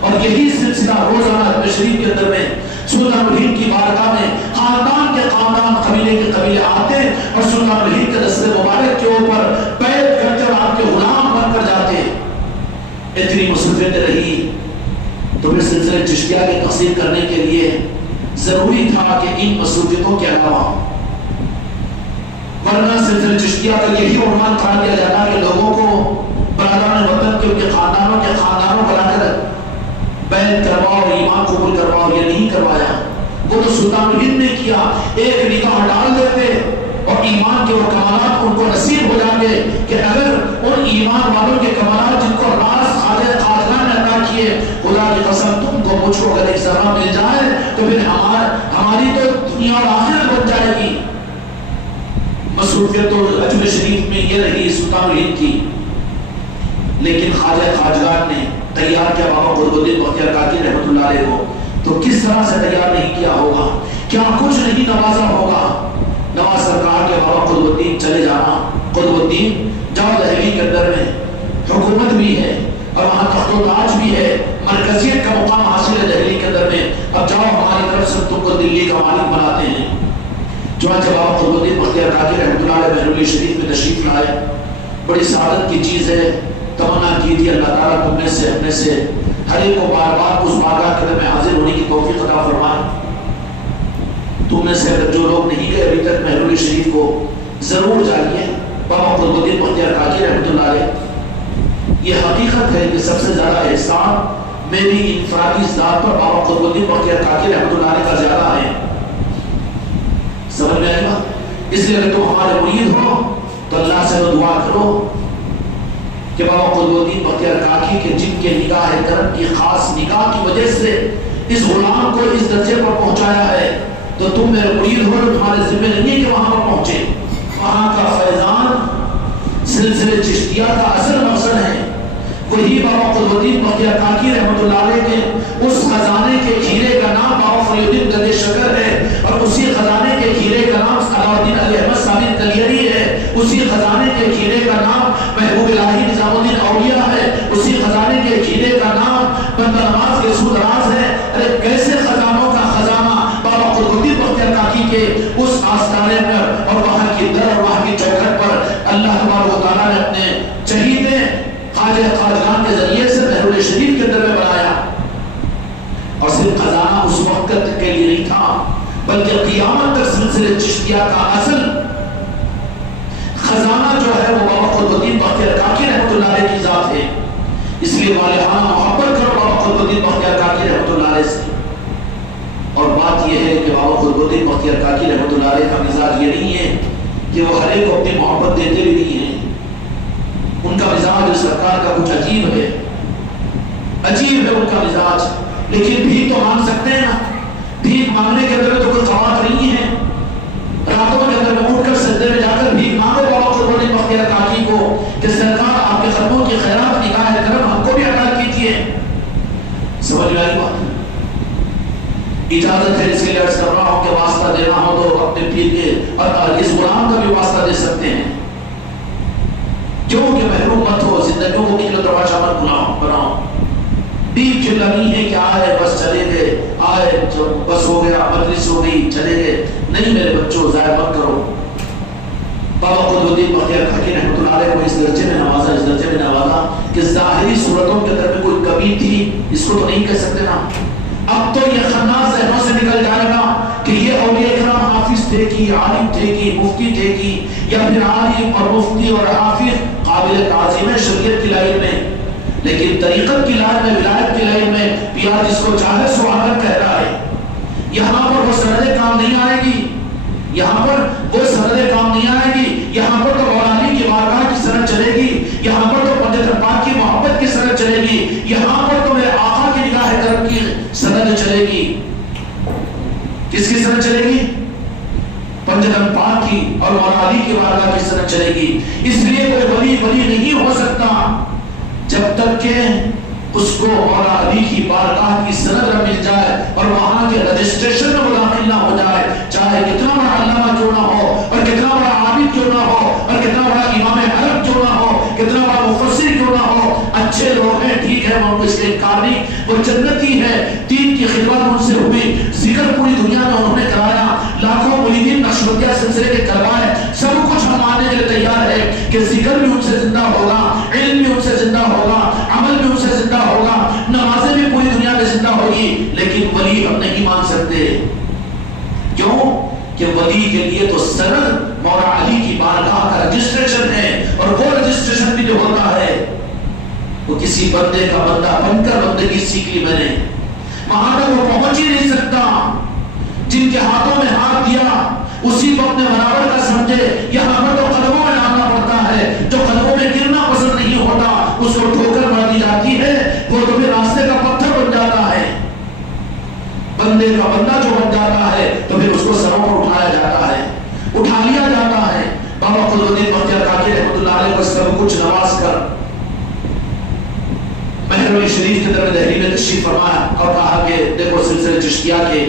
اور یہی سلسلہ روزانہ اجمیر شریف کے اندر میں سلطان الہند کی بارگاہ میں خاندان کے خاندان، قبیلے کے قبیلے آتے اور سلطان الہند کے دست مبارک کے اوپر بیعت کرتے اور آپ کے غلام بن کر جاتے۔ اتنی مصروفیت رہی تو پھر سلسلے چشتیہ کی تقسیم کرنے کے لیے ضروری تھا کہ ان مصروفیتوں کے علاوہ، ورنہ سلسلے چشتیہ کا یہی عنوان کھا دیا جاتا کہ لوگوں کو برادران وطن کے ان کے خاندانوں بنا کر بیعت کرواؤ، ایمان قبول کرواؤ، یہ نہیں کروایا۔ وہ تو سلطان الہند نے کیا، ایک نگاہ ڈال دیتے اور ایمان کے وہ کمالات ان کو نصیب ہو جاتے کہ اگر ان ایمان والوں کے کمالات جن کو راز خواجہ خواجگان نے عطا کیے، خدا کی قسم تم کو مجھ کو اگر ایک ذرہ مل جائے تو پھر ہماری تو دنیا اور آخرت بن جائے گی۔ مصروفیت تو اجمیر شریف میں یہ رہی سلطان الہند کی، لیکن خواجہ خواجگان نے تیار کیا بابا قطب الدین بختیار کاکی رحمۃ اللہ علیہ کو، تو کس طرح سے تیار نہیں کیا ہوگا، کیا کچھ نہیں نوازا ہوگا۔ نواز سرکار کے بابا قطب الدین چلے جانا، قطب الدین جاؤ دہلی کے اندر میں حکومت بھی ہے اور وہاں تخت و تاج بھی ہے، مرکزیت کا مقام حاصل ہے دہلی کے اندر میں، اب جاؤ ہماری طرف سے تم کو دلی کا مالک بناتے ہیں۔ چنانچہ بابا قطب الدین بختیار کاکی رحمۃ اللہ علیہ مہرولی شریف میں تشریف لائے۔ بڑی سعادت کی چیز ہے، تمنا کی تھی اللہ تعالیٰ تم میں سے اپنے سے ہر ایک کو بار بار اس بارگاہ کے اندر میں حاضر ہونے کی توفیق عطا فرمائے۔ تم میں سے جو لوگ نہیں گئے ابھی تک مہرولی شریف کو ضرور جائیے۔ بابا قطب الدین بختیار کاکی رحمۃ اللہ علیہ، یہ حقیقت ہے کہ سب سے زیادہ احسان میری انفرادی ذات پر بابا قطب الدین بختیار کاکی رحمۃ اللہ علیہ کا زیادہ ہے۔ سمجھ میں آئے گا؟ اس لیے اگر تم ہمارے مرید ہو تو اللہ سے دعا کرو کہ بابا قطب الدین بختیار کاکی کے جن کے نگاہ کرم کی خاص نگاہ کی وجہ سے اس غلام کو اس درجے پر پہنچایا ہے، تو تم میرے مرید ہو تو تمہارے ذمہ نہیں ہے کہ وہاں پر پہنچے۔ وہاں کا فیضان سلسلے چشتیہ کا اصل مقصد ہے، وہی بابا قطب الدین بختیار کاکی رحمۃ اللہ علیہ کے اس خزانے کے کھیرے کا نام بابا فرید الدین گدے شکر ہے، اور اسی خزانے کے کھیرے کا نام علاؤالدین علی احمد ثابت کلیری ہے، اسی خزانے کے کھیرے کا نام محبوب الہی نظام الدین اولیاء ہے، اسی خزانے کے کھیرے کا نام بندہ نواز کے سودراز ہے۔ ارے کیسے خزانوں کا خزانہ بابا قطب الدین بختیار کاکی کے اس آستانے پر اور وہاں کی در اور وہاں کی چوکھٹ پر اللہ تبارک و تعالیٰ نے اپنے چہیتے خواجہ خواجگان کے ذریعے سے مہرولی شریف کے اندر میں بنایا۔ اور صرف خزانہ اس وقت کے لیے نہیں تھا، بلکہ قیامت تک سلسلے چشتیہ کا اصل خزانہ جو ہے وہ بابا قطب الدین بختیار کاکی رحمۃ اللہ علیہ کی ذات ہے۔ اس لیے والہانہ محبت کرو بابا قطب الدین بختیار کاکی رحمۃ اللہ علیہ سے۔ اور بات یہ ہے کہ بابا قطب الدین بختیار کاکی رحمۃ اللہ علیہ کا مزاج یہ نہیں ہے کہ وہ ہر ایک کو اپنی محبت دیتے بھی نہیں ہیں۔ ان کا مزاج سرکار کا کچھ عجیب ہے، عجیب ہے ان کا مزاج، لیکن بھیک تو مانگ سکتے ہیں نا۔ بھیک مانگنے کے اندر تو کوئی قوات نہیں ہے، راتوں کے اندر میں اٹھ کر سجدے میں جا کر بھیک مانگو بابا قطب الدین بختیار کاکی کو کہ سرکار آپ کے قدموں کی خیرات نگاہ کرم ہم کو بھی عطا کیجیے۔ سمجھ میں آئی بات؟ اجازت ہے اس لیے عرض کر رہا ہوں کہ واسطہ دینا ہو تو اپنے پیر کے اور اس غلام کا بھی واسطہ دے سکتے ہیں، کیوں کہ محروم مت ہو، زندگیوں کو کلو دروازہ مت بناؤ. بیچ لگی ہے کہ آئے بس چلے گئے، آئے بس ہو گیا، مجلس ہو گئی چلے گئے. نہیں میرے بچوں، ضائع مت کرو. بابا قطب بختیار کاکی رحمۃ اللہ علیہ کو اس درجے میں نوازا کہ ظاہری صورتوں کے اندر میں کوئی کمی تھی اس کو تو نہیں کہہ سکتے نا. اب تو یہ خناس ذہنوں سے نکل جائے گا کہ یہ اولیاء کرام حافظ تھے کی، عالم تھے کی، مفتی تھے کی، یا پھر عالم اور مفتی اور حافظ قابل تعظیم ہے شریعت کی لائن میں، لیکن طریقت کی لائن میں، ولایت کی لائن میں پیار جس کو چاہے سو آگر کہہ رہا ہے. یہاں پر وہ سندیں کام نہیں آئے گی، یہاں پر وہ سندیں کام نہیں آئے گی. یہاں پر تو مولانا کی بارگاہ کی سند چلے گی، یہاں پر تو پنجت پاک کی محبت کی سند چلے گی، یہاں پر تو میرے آقا کی نگاہ کرم کی سند چلے گی. کس کی سند چلے گی؟ پنجت پاک کی اور مولانا کی بارگاہ کی سند چلے گی. اس لیے کوئی ولی نہیں ہو سکتا جب تک کہ اس کو مولا علی کی بارگاہ کی سند نہ مل جائے اور وہاں کے رجسٹریشن میں وہ داخل نہ ہو جائے. چاہے کتنا بڑا علامہ کیوں نہ ہو، اور کتنا بڑا عابد کیوں نہ ہو، اور کتنا بڑا امام عرب کیوں نہ ہو، کتنا بڑا مفسر کیوں نہ ہو. اچھے لوگ ہیں، ٹھیک ہے، وہ اس کے انکار نہیں، وہ جنتی ہے. دین کی خدمت ان سے ہوئی، ذکر پوری دنیا میں انہوں نے کرایا، لاکھوں مریدین نقشبندیہ سلسلے کے کروائے. سب کچھ ہم ماننے کے لیے تیار ہے کہ ذکر بھی ان سے زندہ ہوگا، علم بھی ان سے زندہ ہوگا، عمل بھی ان سے زندہ ہوگا، نمازیں بھی پوری دنیا میں زندہ ہوگی. لیکن ولی ہم نہیں مان سکتے. کیوں کہ ولی کے لیے تو سند مولا علی کی بارگاہ کا رجسٹریشن ہے، اور وہ رجسٹریشن بھی جو ہوتا ہے وہ کسی بندے کا بندہ بن کر بندگی سیکھ لی میں نے. وہاں تک وہ پہنچ ہی نہیں سکتا. جن کے ہاتھوں میں ہاتھ دیا اسی کو اپنے برابر کا سمجھے. یہاں پر تو قدموں میں ڈالنا پڑتا ہے، جو قدموں میں گرنا پسند نہیں ہوتا اس کو ٹھوکر مار دی جاتی ہے، وہ تو پھر راستے کا پتھر بن جاتا ہے. بندے کا بندہ جو بن جاتا ہے تو پھر اس کو سروں پر اٹھایا جاتا ہے، اٹھا لیا جاتا ہے. بابا قطب بختیار کاکی رحمۃ اللہ علیہ کو سب کچھ نواز کر محرم شریف کے اندر دہلی میں تشریف فرمایا اور کہا کہ دیکھو سلسلے چشتیہ کے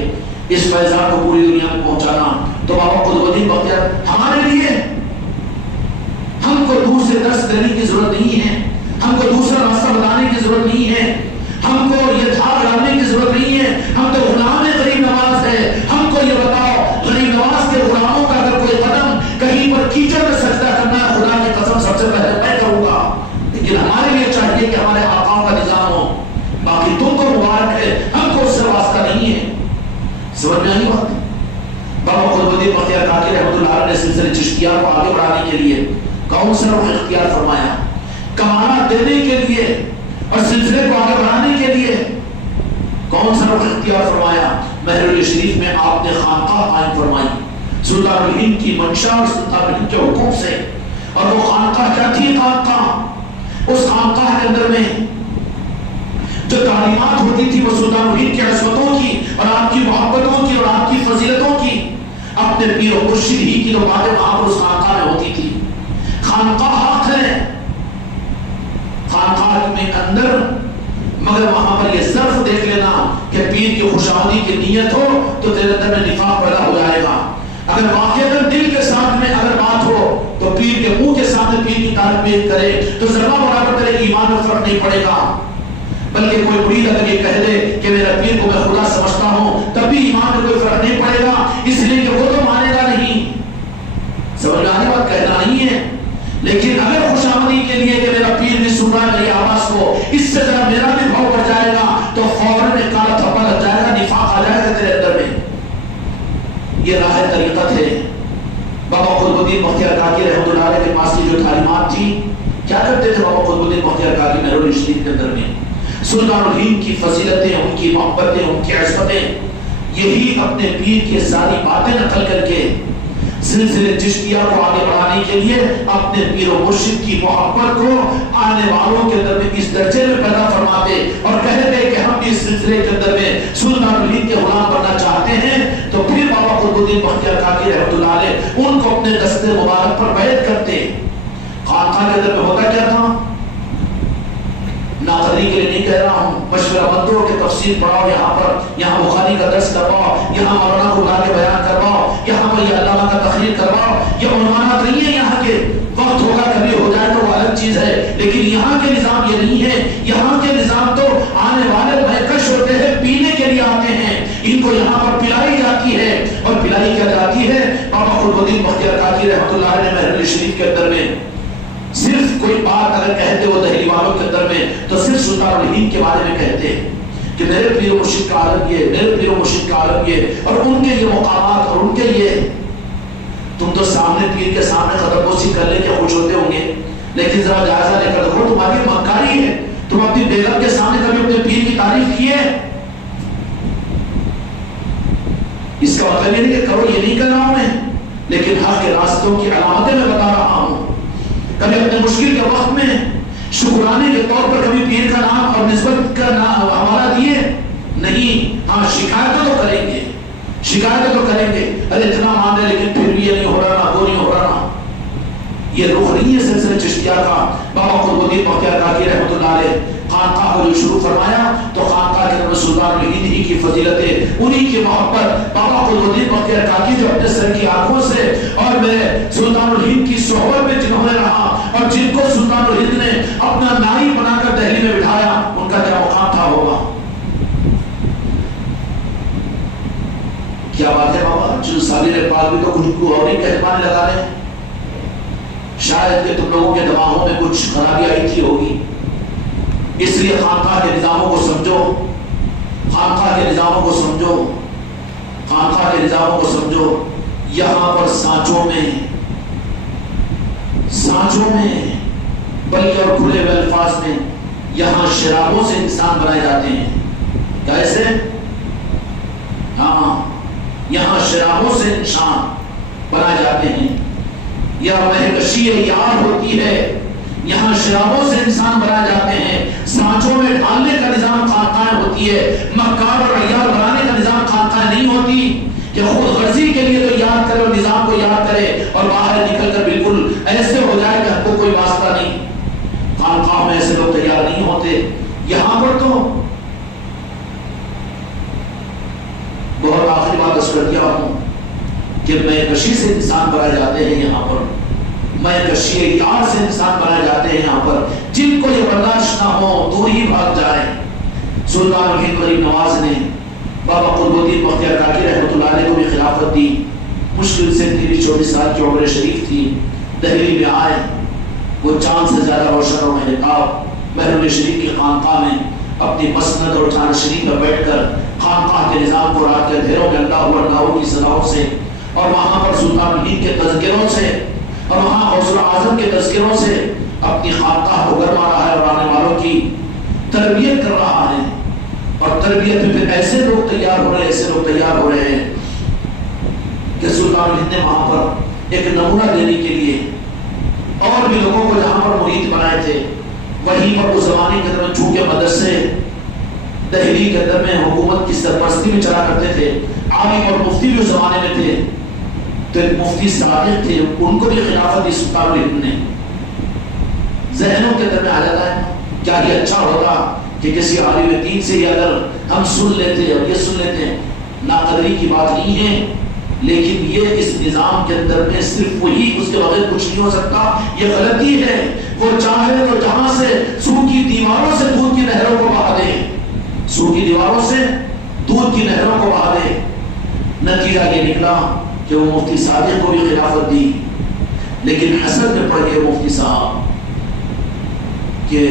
اس فیضان کو پوری دنیا میں پہنچانا. تو بابا قطب بختیار ہمارے لیے، ہم کو دوسرے درس دینے کی ضرورت نہیں ہے، ہم کو دوسرا راستہ بتانے کی ضرورت نہیں ہے، ہم کو یہ دھاگ ڈالنے کی ضرورت نہیں ہے. ہم تو غلام غریب نواز ہے. ہم کو یہ بتاؤ غریب نواز کے غلاموں کا اگر کوئی قدم کہیں پر کیچڑ میں سجدہ کرنا ہے، خدا کی قسم سب سے پہلے میں کروں گا. لیکن ہمارے لیے چاہیے کہ ہمارے آقا کا نظام ہو. باقی تم کو مبارک ہے، ہم کو اس سے واسطہ نہیں ہے. سمجھ میں آئی بات؟ بابا قطب بختیار کاکی رحمۃ اللہ علیہ نے سلسلے چشتیہ کو آگے بڑھانے کے لیے کون سا رخ اختیار فرمایا؟ کمانا دینے کے لیے اور سلسلے کو آگے بڑھانے کے لیے کون سا رخ اختیار فرمایا؟ محرم شریف میں آپ نے خانقاہ قائم فرمائی سلطان الہند کی منشا اور سلطان الہند کے حکم سے. اور وہ خانقاہ کیا تھی؟ خانقاہ، اس خانقاہ کے اندر میں جو تعلیمات ہوتی تھی وہ سلطان الہند کی عصمتوں کی اور آپ کی محبتوں کی اور آپ کی فضیلتوں کی، اپنے پیر و مرشد ہی کی جو باتیں وہاں پر اس خانقاہ میں ہوتی تھی. خانقاہ حق ہے، خانقاہ میں اندر، مگر وہاں پر یہ ظرف دیکھ لینا کہ پیر کی خوشامدی کی نیت ہو تو تیرے اندر میں نفاق پیدا ہو جائے گا. اگر واقعاً دل کے ساتھ میں اگر بات ہو تو پیر کے منہ کے ساتھ پیر کی تعریف کرے تو ذرہ برابر تیرے ایمان میں فرق نہیں پڑے گا. بلکہ کوئی مرید اگر یہ کہہ دے کہ میرا پیر کو میں خدا سمجھتا ہوں تب بھی ایمان میں کوئی فرق نہیں پڑے گا، اس لیے کہ وہ تو مانے گا نہیں. سمجھ آنے بات کہنا نہیں ہے. لیکن اگر خوشامدی کے لیے کہ میرا پیر بھی سن رہا ہے میری آواز کو، اس سے ذرا میرا بھی بھاؤ بڑھ جائے گا تو فوراً ایک کالا تھپا لگ جائے گا، نفاق آ جائے گا تیرے اندر میں. یہ راہ طریقت ہے. بابا قطب الدین بختیار کاکی رحمۃ اللہ علیہ کے پاس کی جو تعلیمات تھی، کیا کرتے تھے بابا قطب الدین بختیار کاکی محرم شریف کے اندر میں؟ سلطان الہند کی فضیلتیں، ان کی محبتیں، ان کی عصمتیں، یہی اپنے پیر کی ساری باتیں نقل کر کے سلسلے چشتیہ کو آگے بڑھانے کے لیے اپنے پیر و مرشد کی محبت کو آنے والوں کے اندر میں اس درجے میں پیدا فرماتے اور کہتے کہ ہم بھی اس سلسلے کے اندر میں سلطان الہند کے غلام بننا چاہتے ہیں. تو پھر بابا قطب الدین بختیار کاکی رحمۃ اللہ علیہ ان کو اپنے دستے مبارک پر بیعت کرتے. خانقاہ کے اندر میں ہوتا کیا تھا؟ ناقدری کے لیے نہیں کہہ رہا ہوں، مشورہ مت دو کہ تفسیر پڑھاؤ یہاں پر، یہاں بخاری کا درس کرواؤ، یہاں مولانا کو بلا کے بیان کرواؤ، یہاں پر یہ علامہ کا تقریر کرواؤ. یہ عنوانات نہیں ہے یہاں کے. وقت ہوگا کبھی ہو جائے تو وہ الگ الگ چیز ہے، لیکن یہاں کے نظام یہ نہیں ہے. یہاں کے نظام تو آنے والے مہکش ہوتے ہیں، پینے کے لیے آتے ہیں، ان کو یہاں پر پلائی جاتی ہے. اور پلائی کیا جاتی ہے؟ بابا قطب الدین بختیار کاکی رحمۃ اللہ علیہ نے محرم شریف کے اندر میں صرف کوئی بات اگر کہتے وہ دہلی والوں کے اندر میں تو صرف سلطان الہند کے بارے میں کہتے ہیں کہ میرے پیر و مرشد کا عالم یہ، میرے پیر و مرشد کا عالم یہ، اور ان کے یہ مقامات اور ان کے یہ. تم تو سامنے پیر کے سامنے قدم بوسی کر لے کے خوش ہوتے ہوں گے، لیکن ذرا جائزہ لے کر دیکھو تمہاری مکاری ہے. تم اپنی بیگم کے سامنے کبھی اپنے پیر کی تعریف کی ہے؟ اس کا مطلب یہ نہیں کہ کرو، یہ نہیں کر رہا ہوں میں، لیکن حق کے راستوں کی علامتیں میں بتا رہا ہوں. کبھی اپنے مشکل کے وقت میں شکرانے کے طور پر کبھی پیر کا نام اور نسبت کا نام حوالہ دیے نہیں. ہاں شکایتیں تو کریں گے، شکایتیں تو کریں گے، ارے اتنا مان رہے لیکن پھر بھی یہ نہیں ہو رہا، وہ نہیں ہو رہا. یہ رخ نہیں ہے سلسلہ چشتیہ کا. بابا قطب الدین بختیار کاکی رحمۃ اللہ علیہ خانقاہ کو جو شروع فرمایا تو خانقاہ کے نام سلطان الہند ہی کی فضیلتیں، انہی کی محبت. بابا قطب الدین بختیار کاکی جو اپنے سر کی آنکھوں سے اور میں سلطان الہند کی صحبت میں جنہوں نے رہا اور جن کو سلطان الہند نے اپنا نائب بنا کر دہلی میں بٹھایا، ان کا کیا مقام تھا ہوگا. کیا بات ہے بابا، جو سالر پاک بھی تو کچھ اور ہی کہتمانے لگا رہے ہیں. شاید کہ تم لوگوں کے دماغوں میں کچھ خرابی آئی تھی ہوگی، اس لیے خانقاہ کے نظاموں کو سمجھو، خانقاہ کے نظاموں کو سمجھو، خانقاہ کے نظاموں کو سمجھو. یہاں پر سانچوں میں بلکہ اور کھلے ہوئے الفاظ میں یہاں شرابوں سے انسان بنائے جاتے ہیں. کیسے؟ ہاں یہاں شرابوں سے انسان بنائے جاتے ہیں. یا مہکشی یار ہوتی ہے، یہاں شرابوں سے انسان بنائے جاتے ہیں. سانچوں میں ڈالنے کا نظام خانقاہیں ہوتی ہے، مکار اور عیار بنانے کا نظام خانقاہیں نہیں ہوتی کہ خود غرضی کے لیے تو یاد کرے اور نظام کو یاد کرے اور باہر نکل کر بالکل ایسے ہو جائے کہ ہم کو کوئی واسطہ نہیں. خانقاہ میں ایسے لوگ تیار نہیں ہوتے. یہاں پر تو بہت آخری بات اس کر دیا ہوں کہ مہکشی سے انسان بنائے جاتے ہیں. یہاں پر مہکشی یار سے انسان بنائے جاتے ہیں. یہاں پر جن کو یہ برداشت نہ ہو دور ہی بھاگ جائیں. سلطان الہند غریب نواز نے بابا قطب الدین بختیار کاکی رحمۃ اللہ علیہ کو بھی خلافت دی. مشکل سے 23-24 سال کی عمر شریف تھی. دہلی میں آئے، وہ چاند سے زیادہ روشن و مہتاب محرم شریف کی خانقاہ میں اپنی مسند اور ٹھان شریف میں بیٹھ کر خانقاہ کے نظام کو رات کے اندھیروں میں اللہ کی صداؤں سے اور وہاں پر سلطان الہند کے تذکروں سے اور وہاں غوث اعظم کے تذکروں سے اپنی خانقاہ کو گرما رہا ہے اور آنے والوں کی تربیت کر رہا ہے. اور تربیت میں پھر ایسے لوگ تیار ہو رہے ہیں کہ سلطان الہند نے وہاں پر ایک نمونہ دینے کے لیے اور بھی لوگوں کو جہاں پر مرید بنائے تھے، وہیں پر اس زمانے کے اندر چونکہ مدرسے دہلی کے اندر میں حکومت کی سرپرستی میں چلا کرتے تھے، عالم اور مفتی بھی اس زمانے میں تھے، تو ایک مفتی صادق تھے، ان کو بھی خلافت دی سلطان الہند نے. ذہنوں کے اندر میں آ جاتا ہے کیا یہ اچھا ہوتا کہ کسی عالم دین سے ہی اگر ہم سن لیتے اور یہ سن لیتے ہیں. ناقدری کی بات نہیں ہے، لیکن یہ اس نظام کے اندر میں صرف وہی، اس کے بغیر کچھ نہیں ہو سکتا. یہ غلطی ہے. وہ چاہے تو جہاں سے سو کی دیواروں سے دودھ کی نہروں کو بہا دے، سو کی دیواروں سے دودھ کی نہروں کو بہا دے. نتیجہ یہ نکلا کہ وہ مفتی صادق کو بھی خلافت دی، لیکن حسد میں پڑ گئے مفتی صاحب کہ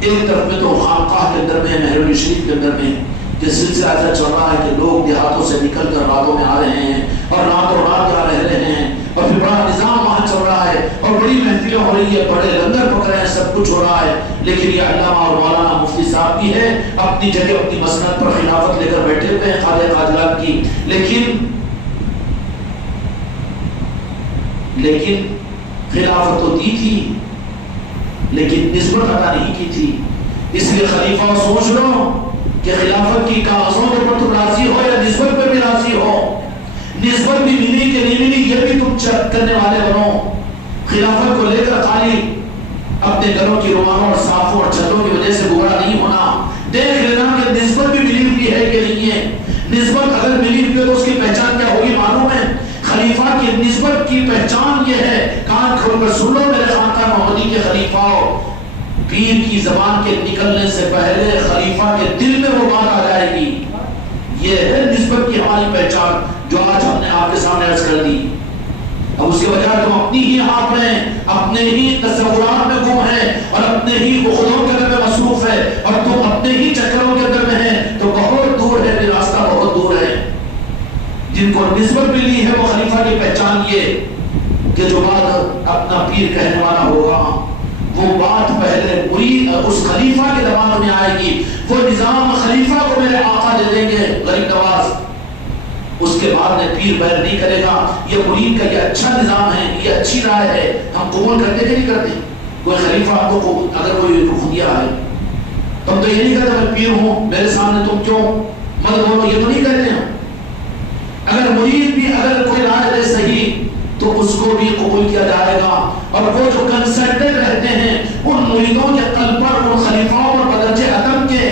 ایک طرف میں تو خانقاہ کے اندر میں محرم شریف کے اندر میں کہ سلسلہ ایسا چل رہا ہے کہ لوگ دیہاتوں سے نکل کر راتوں میں آ رہے ہیں اور رات اور رات یہاں رہ رہے ہیں اور پھر بڑا نظام وہاں چل رہا ہے اور بڑی محفلیں ہو رہی ہے، بڑے لنگر پک رہے ہیں، سب کچھ ہو رہا ہے. لیکن یہ علامہ اور مولانا مفتی صاحب کی ہے، اپنی جگہ اپنی مسند پر خلافت لے کر بیٹھے ہوئے ہیں خواجہ قادیان کی. لیکن خلافت تو دی تھی لیکن نسبت عطا نہیں کی تھی. اس لیے خلیفہ سوچ لو کہ خلافت کی کاغذوں کے پر تم راضی ہو یا نسبت پر بھی راضی ہو. نسبت بھی ملی کہ نہیں ملی یہ بھی تم چیک کرنے والے بنو. خلافت کو لے کر خالی اپنے گھروں کی رومانوں اور صافوں اور چھتوں کی وجہ سے گمراہ نہیں ہونا. دیکھ لینا کہ نسبت بھی ملی ہوئی ہے کہ نہیں ہے. نسبت اگر ملی ہوئی ہے تو اس کی پہچان کیا ہوگی معلوم ہے. خلیفہ کہ نسبت کی پہچان یہ ہے، کان کھول کر سن لو میرے خانقاہ محمدی کے خلیفاؤں، پیر کی زبان کے نکلنے سے پہلے خلیفہ کے دل میں وہ بات آ جائے گی۔ یہ ہے نسبت کی ہماری پہچان جو آج ہم نے آپ کے سامنے عرض کر دی۔ اب اس کے بجائے تم اپنی ہی آپ میں، اپنے ہی تصورات میں گم ہے اور اپنے ہی خودوں کے اندر میں مصروف ہے اور تم اپنے ہی چکروں کے اندر میں ہے، تو بہت دور ہے، یہ راستہ بہت دور ہے۔ جن کو نسبت ملی ہے وہ خلیفہ کی پہچان یہ کہ جو بات اپنا پیر کہنے والا ہوگا وہ بات پہلے مرید اس خلیفہ کے دماغ میں آئے گی، وہ نظام خلیفہ کو میرے آقا دے دیں گے غریب نواز، اس کے بعد میں پیر بیر نہیں کرے گا، یہ مرید کا یہ اچھا نظام ہے، یہ اچھی رائے ہے، ہم قبول کرتے کہ نہیں کرتے؟ کوئی خلیفہ آپ کو اگر کوئی خودیا ہے تم تو یہ نہیں کہتے میں پیر ہوں میرے سامنے تم کیوں مت بولو، یہ تو نہیں کہتے ہیں۔ اگر مرید بھی اگر کوئی رائے دے صحیح تو اس کو بھی قبول کیا جائے گا، اور وہ جو کنسلٹنٹ رہتے ہیں ان مریدوں کے قلب پر، ان خلیفاؤں پر بدرجہ ادب کے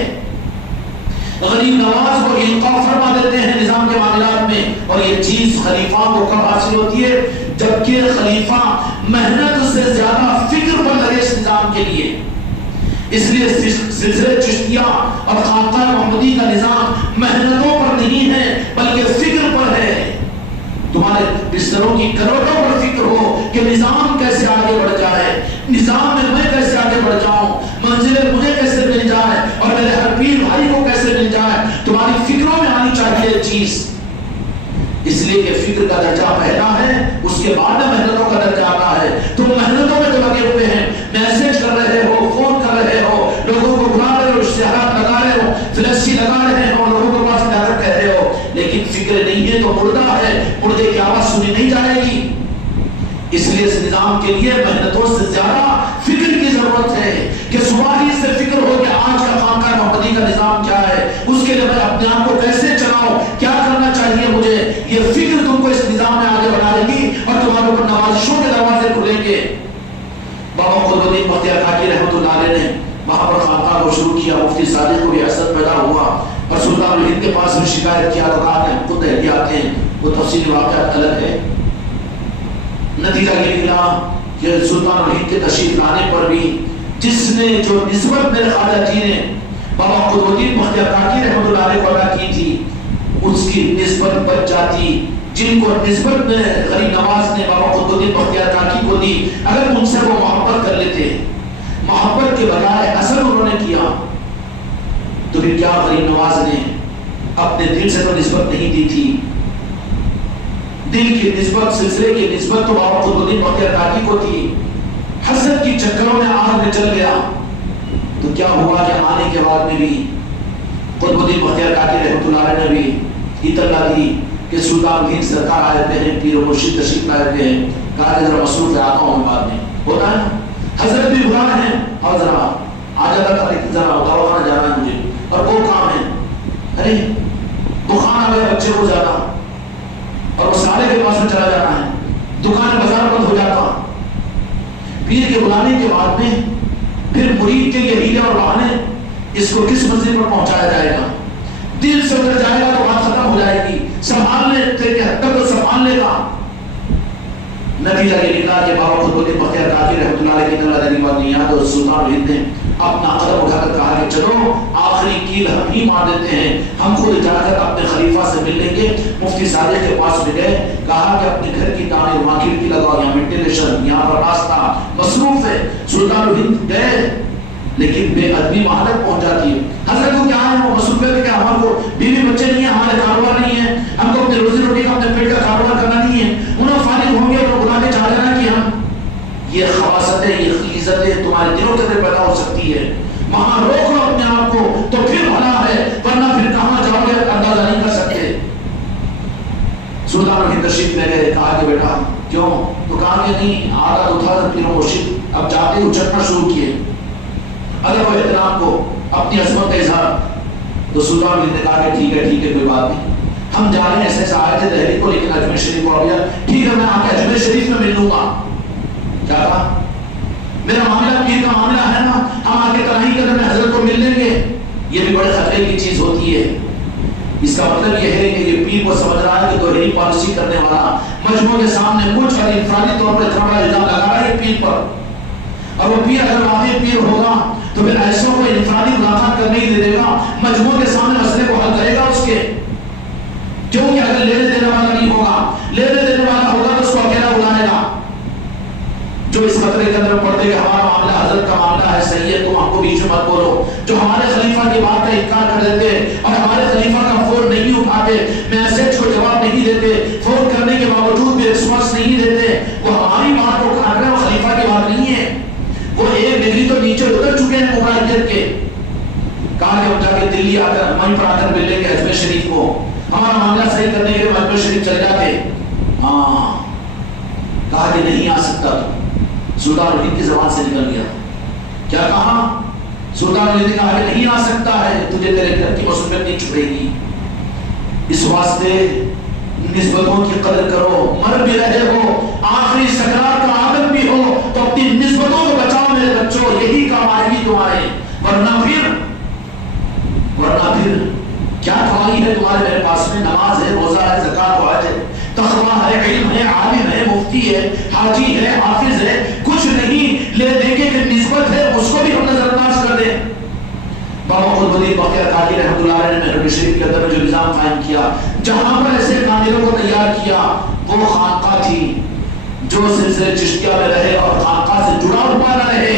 غریب نواز کو القاء فرما دیتے ہیں نظام کے معاملات میں۔ اور یہ چیز خلیفہ کو کب حاصل ہوتی ہے؟ جبکہ خلیفہ محنت سے زیادہ فکر پر لگے اس نظام کے لیے۔ اس لیے سلسلے چشتیہ اور خانقاہ محمدی کا نظام محنتوں پر نہیں ہے بلکہ فکر پر ہے۔ تمہارے بستروں کی کروٹوں پر فکر ہو کہ نظام کیسے آگے بڑھ جائے، نظام میں کیسے آگے بڑھ جاؤں، منزلیں مجھے کیسے مل جائے اور میرے ہر پیر بھائی کو کیسے مل جائے، تمہاری فکروں میں آنی چاہیے یہ چیز۔ اس لیے کہ فکر کا درجہ پہلا ہے، اس کے بعد محنتوں کا درجہ آتا ہے۔ تم محنتوں میں تو لگے ہوئے ہیں، میسج کر رہے ہو، فون کر رہے ہو، لوگوں کو بلا رہے ہو، اشتہارات لگا رہے ہو، فلیکسی لگا رہے ہو، لوگوں کو پاس ڈائریکٹ کہہ رہے ہو، لیکن فکر نہیں ہے تو مردہ ہے، مردے کی آواز سنی نہیں جائے گی۔ اس لیے اس نظام کے لیے محنتوں سے زیادہ فکر کی ضرورت ہے کہ صبح ہی سے فکر ہو کہ آج کا خانقاہ محمدی کا نظام کیا ہے، اس کے لیے میں اپنے آپ کو کیسے چلاؤں، کیا کرنا چاہیے مجھے۔ یہ فکر تم کو اس نظام میں آگے بڑھائے گی اور تمہارے اوپر نوازشوں کے دروازے کھلیں گے۔ بابا قطب الدین بختیار کاکی رحمۃ اللہ علیہ نے وہاں پر خانقاہ کو شروع کیا، مفتی صادق کو بھی حسد پیدا ہوا اور سلطان الہند کے پاس بھی شکایت کیا تو کہا کہ ہم خود دہلی آتے ہیں، وہ تفصیلی واقعات الگ ہے۔ نتیجہ یہ نکلا کہ سلطان الہند کے تشریف لانے پر بھی جس نے جو نسبت میرے خواجہ جی نے بابا قطب الدین بختیار کاکی رحمۃ اللہ علیہ کو ادا کی تھی اس کی نسبت بچ جاتی۔ جن کو نسبت میں غریب نواز نے بابا قطب الدین بختیار کاکی کو دی، اگر ان سے وہ محبت کر لیتے، محبت کے بجائے اثر انہوں نے کیا، تو پھر کیا غریب نواز نے اپنے دل سے تو نسبت نہیں دی تھی؟ دل کی نسبت، سلسلے کی نسبت تو بابا قطب الدین بختیار کاکی کو تھی۔ حسد کی چکروں میں آگ میں چل گیا تو کیا ہوا کہ آنے کے بعد میں بھی قطب الدین بختیار کاکی رحمۃ اللہ علیہ نے بھی اطلاع دی کہ سلطان الہند سرکار آئے ہوئے ہیں، پیر و مرشد تشریف لائے ہوئے ہیں، کہا کہ ذرا مصروف ہے، آتا ہوں میں بعد میں۔ ہوتا ہے حضرت بھی بلا رہے ہیں اور ذرا آ جاتا تھا، لیکن ذرا دواخانہ جانا ہے مجھے اور وہ کام ہے، ارے دکان آ گیا بچے کو جانا اور وہ سارے کے پاس میں چلا جانا ہے، دکان بازار بند ہو جاتا۔ پیر کے بلانے کے بعد میں پھر مرید کے لیے ہیلے اور بہانے، اس کو کس منزل پر پہنچایا جائے گا؟ دل سے اتر جائے گا تو بات ختم ہو جائے گی، سنبھالنے کے حد تک تو سنبھال لے گا۔ نتیجہ یہ نکلا کہ بابا قطب الدین بختیار کاکی رحمۃ اللہ علیہ کی اللہ دینی بات نہیں یاد، اور سلطان الہند نے اپنا قدم اٹھا کر کہا کہ چلو آخری کیل ہم ہی مار دیتے ہیں، ہم خود جا کر اپنے خلیفہ سے مل لیں گے۔ مفتی صادق کے پاس میں گئے، کہا کہ اپنے گھر کی تعمیر وہاں کھڑکی لگاؤ، یہاں وینٹیلیشن، یہاں پر راستہ مصروف ہے۔ سلطان الہند گئے لیکن بے ادبی وہاں تک پہنچ جاتی ہے۔ حضرت کو کیا ہے، وہ مصروفیت ہے کہ ہمارے کو بیوی بچے نہیں ہیں، ہمارے کاروبار نہیں ہے، ہم کو اپنے روزی روٹی کا، اپنے پیٹ کا کاروبار کرنا نہیں ہے، انہوں فارغ ہوں گے اور بلا کے چاہ جانا کہ ہم یہ خواستیں، یہ خلیزتیں تمہارے دلوں کے اندر پیدا ہو سکتی ہے، وہاں روک لو اپنے آپ کو تو پھر بھلا ہے، ورنہ پھر کہاں جاؤ گے اندازہ نہیں کر سکتے۔ سلطان الہند تشریف لے گئے، کہا کہ بیٹا کیوں؟ تو کہا کہ نہیں، آدھا تو تھا پیر و مرشد، اب جاتے ہی اچھٹنا شروع کیے ادب و احترام کو، اپنی عظمت کا اظہار۔ تو سلطان الہند نے کہا کہ ٹھیک ہے کوئی بات نہیں، ہم جا رہے ہیں، ایسے آئے تھے دہلی کو لیکن اجمیر شریف کو آ گیا، ٹھیک ہے میں آ کے اجمیر شریف میں مل لوں گا۔ کیا کہا؟ میرا معاملہ پیر کا معاملہ ہے نا، ہم آ کے کراہی کے اندر میں حضرت کو مل لیں گے۔ یہ بھی بڑے خطرے کی چیز ہوتی ہے، اس کا مطلب یہ ہے کہ یہ پیر کو سمجھ رہا ہے کہ دوہری پالیسی کرنے والا مجموعے کے سامنے کچھ اور انفرادی طور پر اتنا بڑا الزام لگا رہا ہے پیر پر، اور وہ پیر اگر واقعی پیر ہوگا تو پھر ایسوں کو انفرادی ملاقات کرنے ہی دے دے گا، مجموعے کے سامنے مسئلے کو حل کرے گا اس کے، کیونکہ اگر لینے دینے والا نہیں ہوگا، لینے دینے والا ہوگا تو اس کو اکیلا بلائے گا۔ جو اس خطرے کے اندر پڑھتے کہ ہمارا معاملہ حضرت کا معاملہ ہے، صحیح ہے، تم ہم کو بیچ میں مت بولو، جو ہمارے خلیفہ کی بات کا انکار کر دیتے اور ہمارے خلیفہ کا فون نہیں اٹھاتے، میسج کو جواب نہیں دیتے، فون کرنے کے باوجود بھی رسپانس نہیں دیتے، وہ ہماری بات کو کھا رہے ہیں، وہ خلیفہ کی بات نہیں ہے، وہ ایک ڈگری تو نیچے اتر چکے ہیں مبارکیت کے۔ کہا کہ ہم جا کے دلی آ کر وہیں پر آ کر مل لیں گے اجمیر شریف کو، ہمارا معاملہ صحیح کرنے کے لیے اجمیر شریف چلے جاتے۔ ہاں، کہا کہ نہیں آ سکتا تو سلطان الہند کی زبان سے نکل گیا، کیا کہا؟ سلطان الہند نے کہا کہ نہیں آ سکتا ہے، تجھے تیرے گھر کی مصیبت نہیں چھڑے گی، اس واسطے نسبتوں کی قدر کرو، مر بھی رہے ہو، آخری سکرات کا عادت بھی ہو تو اپنی نسبتوں کو بچاؤ میرے بچوں، یہی کام آئے گی تمہارے، ورنہ پھر کیا کمائی ہے تمہارے میرے پاس میں؟ نماز ہے، روزہ ہے، زکات و حج ہے، تقویٰ ہے، علم ہے، عالم ہے، مفتی ہے، حاجی ہے، حافظ ہے، کچھ نہیں، لے دے کے نسبت ہے اس کو بھی ہم نظر انداز کر دیں۔ بابا قطب الدین بختیار کاکی رحمۃ اللہ علیہ نے محرم شریف کے اندر جو نظام قائم کیا، جہاں پر ایسے کاملوں کو تیار کیا، وہ خانقاہ تھی، جو سلسلے چشتیہ میں رہے اور خانقاہ سے جڑا ہوا نہ رہے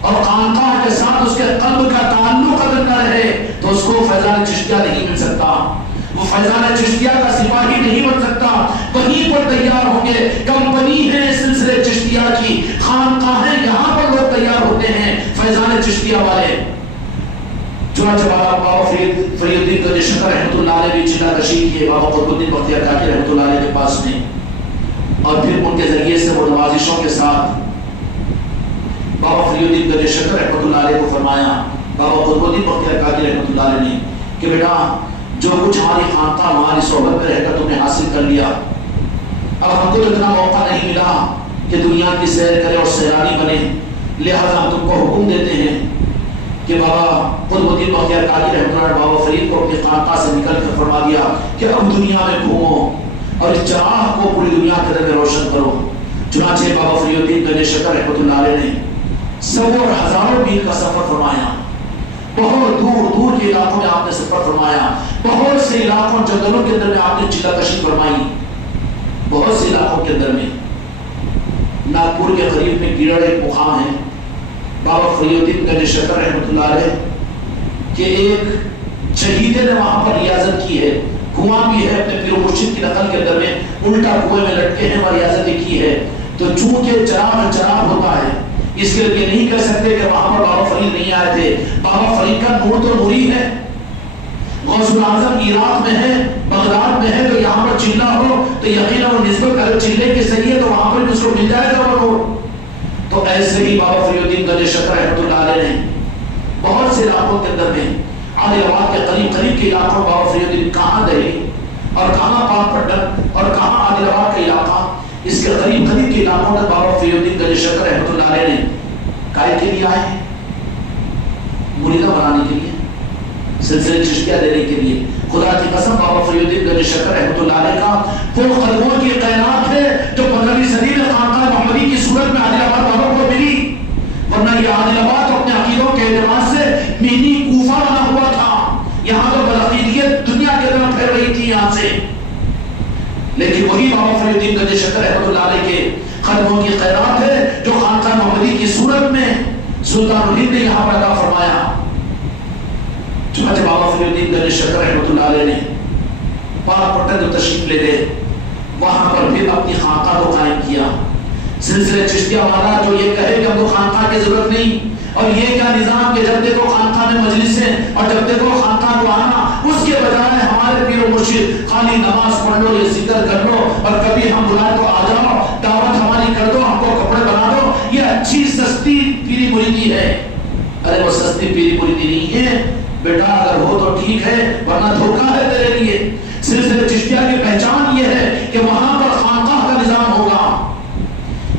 اور خانقاہ کے ساتھ اس کے قلب کا تعلق اگر نہ رہے تو اس کو فیضان چشتیہ نہیں مل سکتا، وہ فیضان چشتیہ کا سپاہی نہیں بن سکتا۔ وہیں پر تیار ہوں گے، کمپنی ہے سلسلے چشتیہ کی، خانقاہیں یہاں پر لوگ تیار ہوتے ہیں فیضان چشتیہ والے۔ چنانچہ بابا فرید الدین گنج شکر رحمۃ اللہ علیہ بھی چلا کشی کیے بابا قطب الدین بختیار کاکی رحمۃ اللہ علیہ کے پاس میں، اور پھر ان کے ذریعے سے وہ نوازشوں کے ساتھ بابا فرید الدین گنج شکر رحمۃ اللہ علیہ کو فرمایا، بابا قطب الدین بختیار کاکی رحمۃ اللہ علیہ نے، کہ بیٹا جو کچھ ہماری خانقاہ ہماری صحبت میں رہ کر تم نے حاصل کر لیا، اب ہم کو تو اتنا موقع نہیں ملا کہ دنیا کی سیر کرے اور سیلانی بنے، لہذا ہم تم کو حکم دیتے ہیں کہ بابا قطب الدین بختیار کاکی رحمۃ اللہ علیہ بابا فرید کو اپنی خانقاہ سے نکل کر فرما دیا کہ اب دنیا میں گھومو اور اس چراغ کو پوری دنیا کے اندر روشن کرو۔ چنانچہ بابا فرید الدین گنج شکر رحمۃ اللہ علیہ نے سو اور ہزاروں میل کا سفر فرمایا، بہت دور دور کے علاقوں میں آپ نے سفر فرمایا، بہت سے علاقوں جنگلوں کے اندر میں آپ نے چلا کشی فرمائی، بہت سے علاقوں کے اندر میں۔ ناگپور کے قریب میں گیڑڑ ایک مقام ہے، بابا فرید الدین گنج شکر رحمۃ اللہ علیہ کہ ایک شہید نے وہاں پر ریاضت کی ہے، کنواں بھی ہے، اپنے پیر و مرشد کی نقل کے اندر میں الٹا کنویں میں لٹکے ہیں اور ریاضت کی ہے، تو چونکہ چراغ ہوتا ہے، اس کے لیے نہیں کہہ سکتے کہ وہاں پر بابا فرید نہیں آئے تھے، بابا فرید کا نور تو نوری ہے، غوث الاعظم عراق میں ہے، بغداد میں ہے، تو یہاں پر چلہ ہو تو یقیناً وہ نسبت اگر چلے کی صحیح ہے تو وہاں پر بھی اس کو مل جائے گا وہ نور۔ تو ایسے ہی بابا فرید الدین گنج شکر رحمۃ اللہ علیہ نے بہت سے علاقوں کے اندر میں، عادل آباد کے قریب کے علاقوں بابا فرید الدین کہاں دہلی اور کہاں پاک پٹن اور کہاں عادل آباد کا علاقہ، اس کے قریب کے علاقوں میں بابا فرید الدین گنج شکر رحمۃ اللہ علیہ نے کائے کے لیے آئے ہیں، مریدہ بنانے کے لیے، سلسلے چشتیہ دینے کے لیے۔ خدا کی قسم بابا فرید الدین گنج شکر رحمۃ اللہ علیہ کا وہ قدموں کی قینات ہے جو 15ویں صدی میں خانقاہ محمدی کی صورت میں عادل آباد والوں کو ملی، ورنہ یہ عادل آباد اپنے عقیدوں کے اعتبار سے مینی کوفہ بنا ہوا تھا، یہاں تو بدعقیدیت دنیا کے اندر پھیل رہی تھی یہاں سے، لیکن وہی بابا فرید الدین گنج شکر رحمۃ اللہ علیہ کے قدموں کی خیرات ہے جو خانقاہ محمدی کی صورت میں سلطان الہند نے یہاں پر عطا فرمایا۔ چنانچہ بابا فرید الدین گنج شکر رحمۃ اللہ علیہ نے پاک پٹن جو تشریف لے گئے، وہاں پر پھر اپنی خانقاہ کو قائم کیا۔ سلسلے چشتیہ والا جو یہ کہے کہ ہم کو خانقاہ کی ضرورت نہیں، اور یہ کیا نظام کہ جب دیکھو خانقاہ میں مجلسیں اور جب دیکھو خانقاہ کو آنا، اس کے بجائے ہمارے پیر و مرشد خالی نماز پڑھ لو، یہ ذکر کر لو، اور کبھی ہم بلائے تو آ جاؤ، دعوت ہماری کر دو، ہم کو کپڑے بنا دو، یہ اچھی سستی پیری مریدی ہے۔ ارے وہ سستی پیری مریدی نہیں ہے بیٹا، اگر ہو تو ٹھیک ہے ورنہ دھوکہ ہے تیرے لیے۔ سلسلے چشتیہ کی پہچان یہ ہے کہ وہاں پر خانقاہ کا نظام ہوگا۔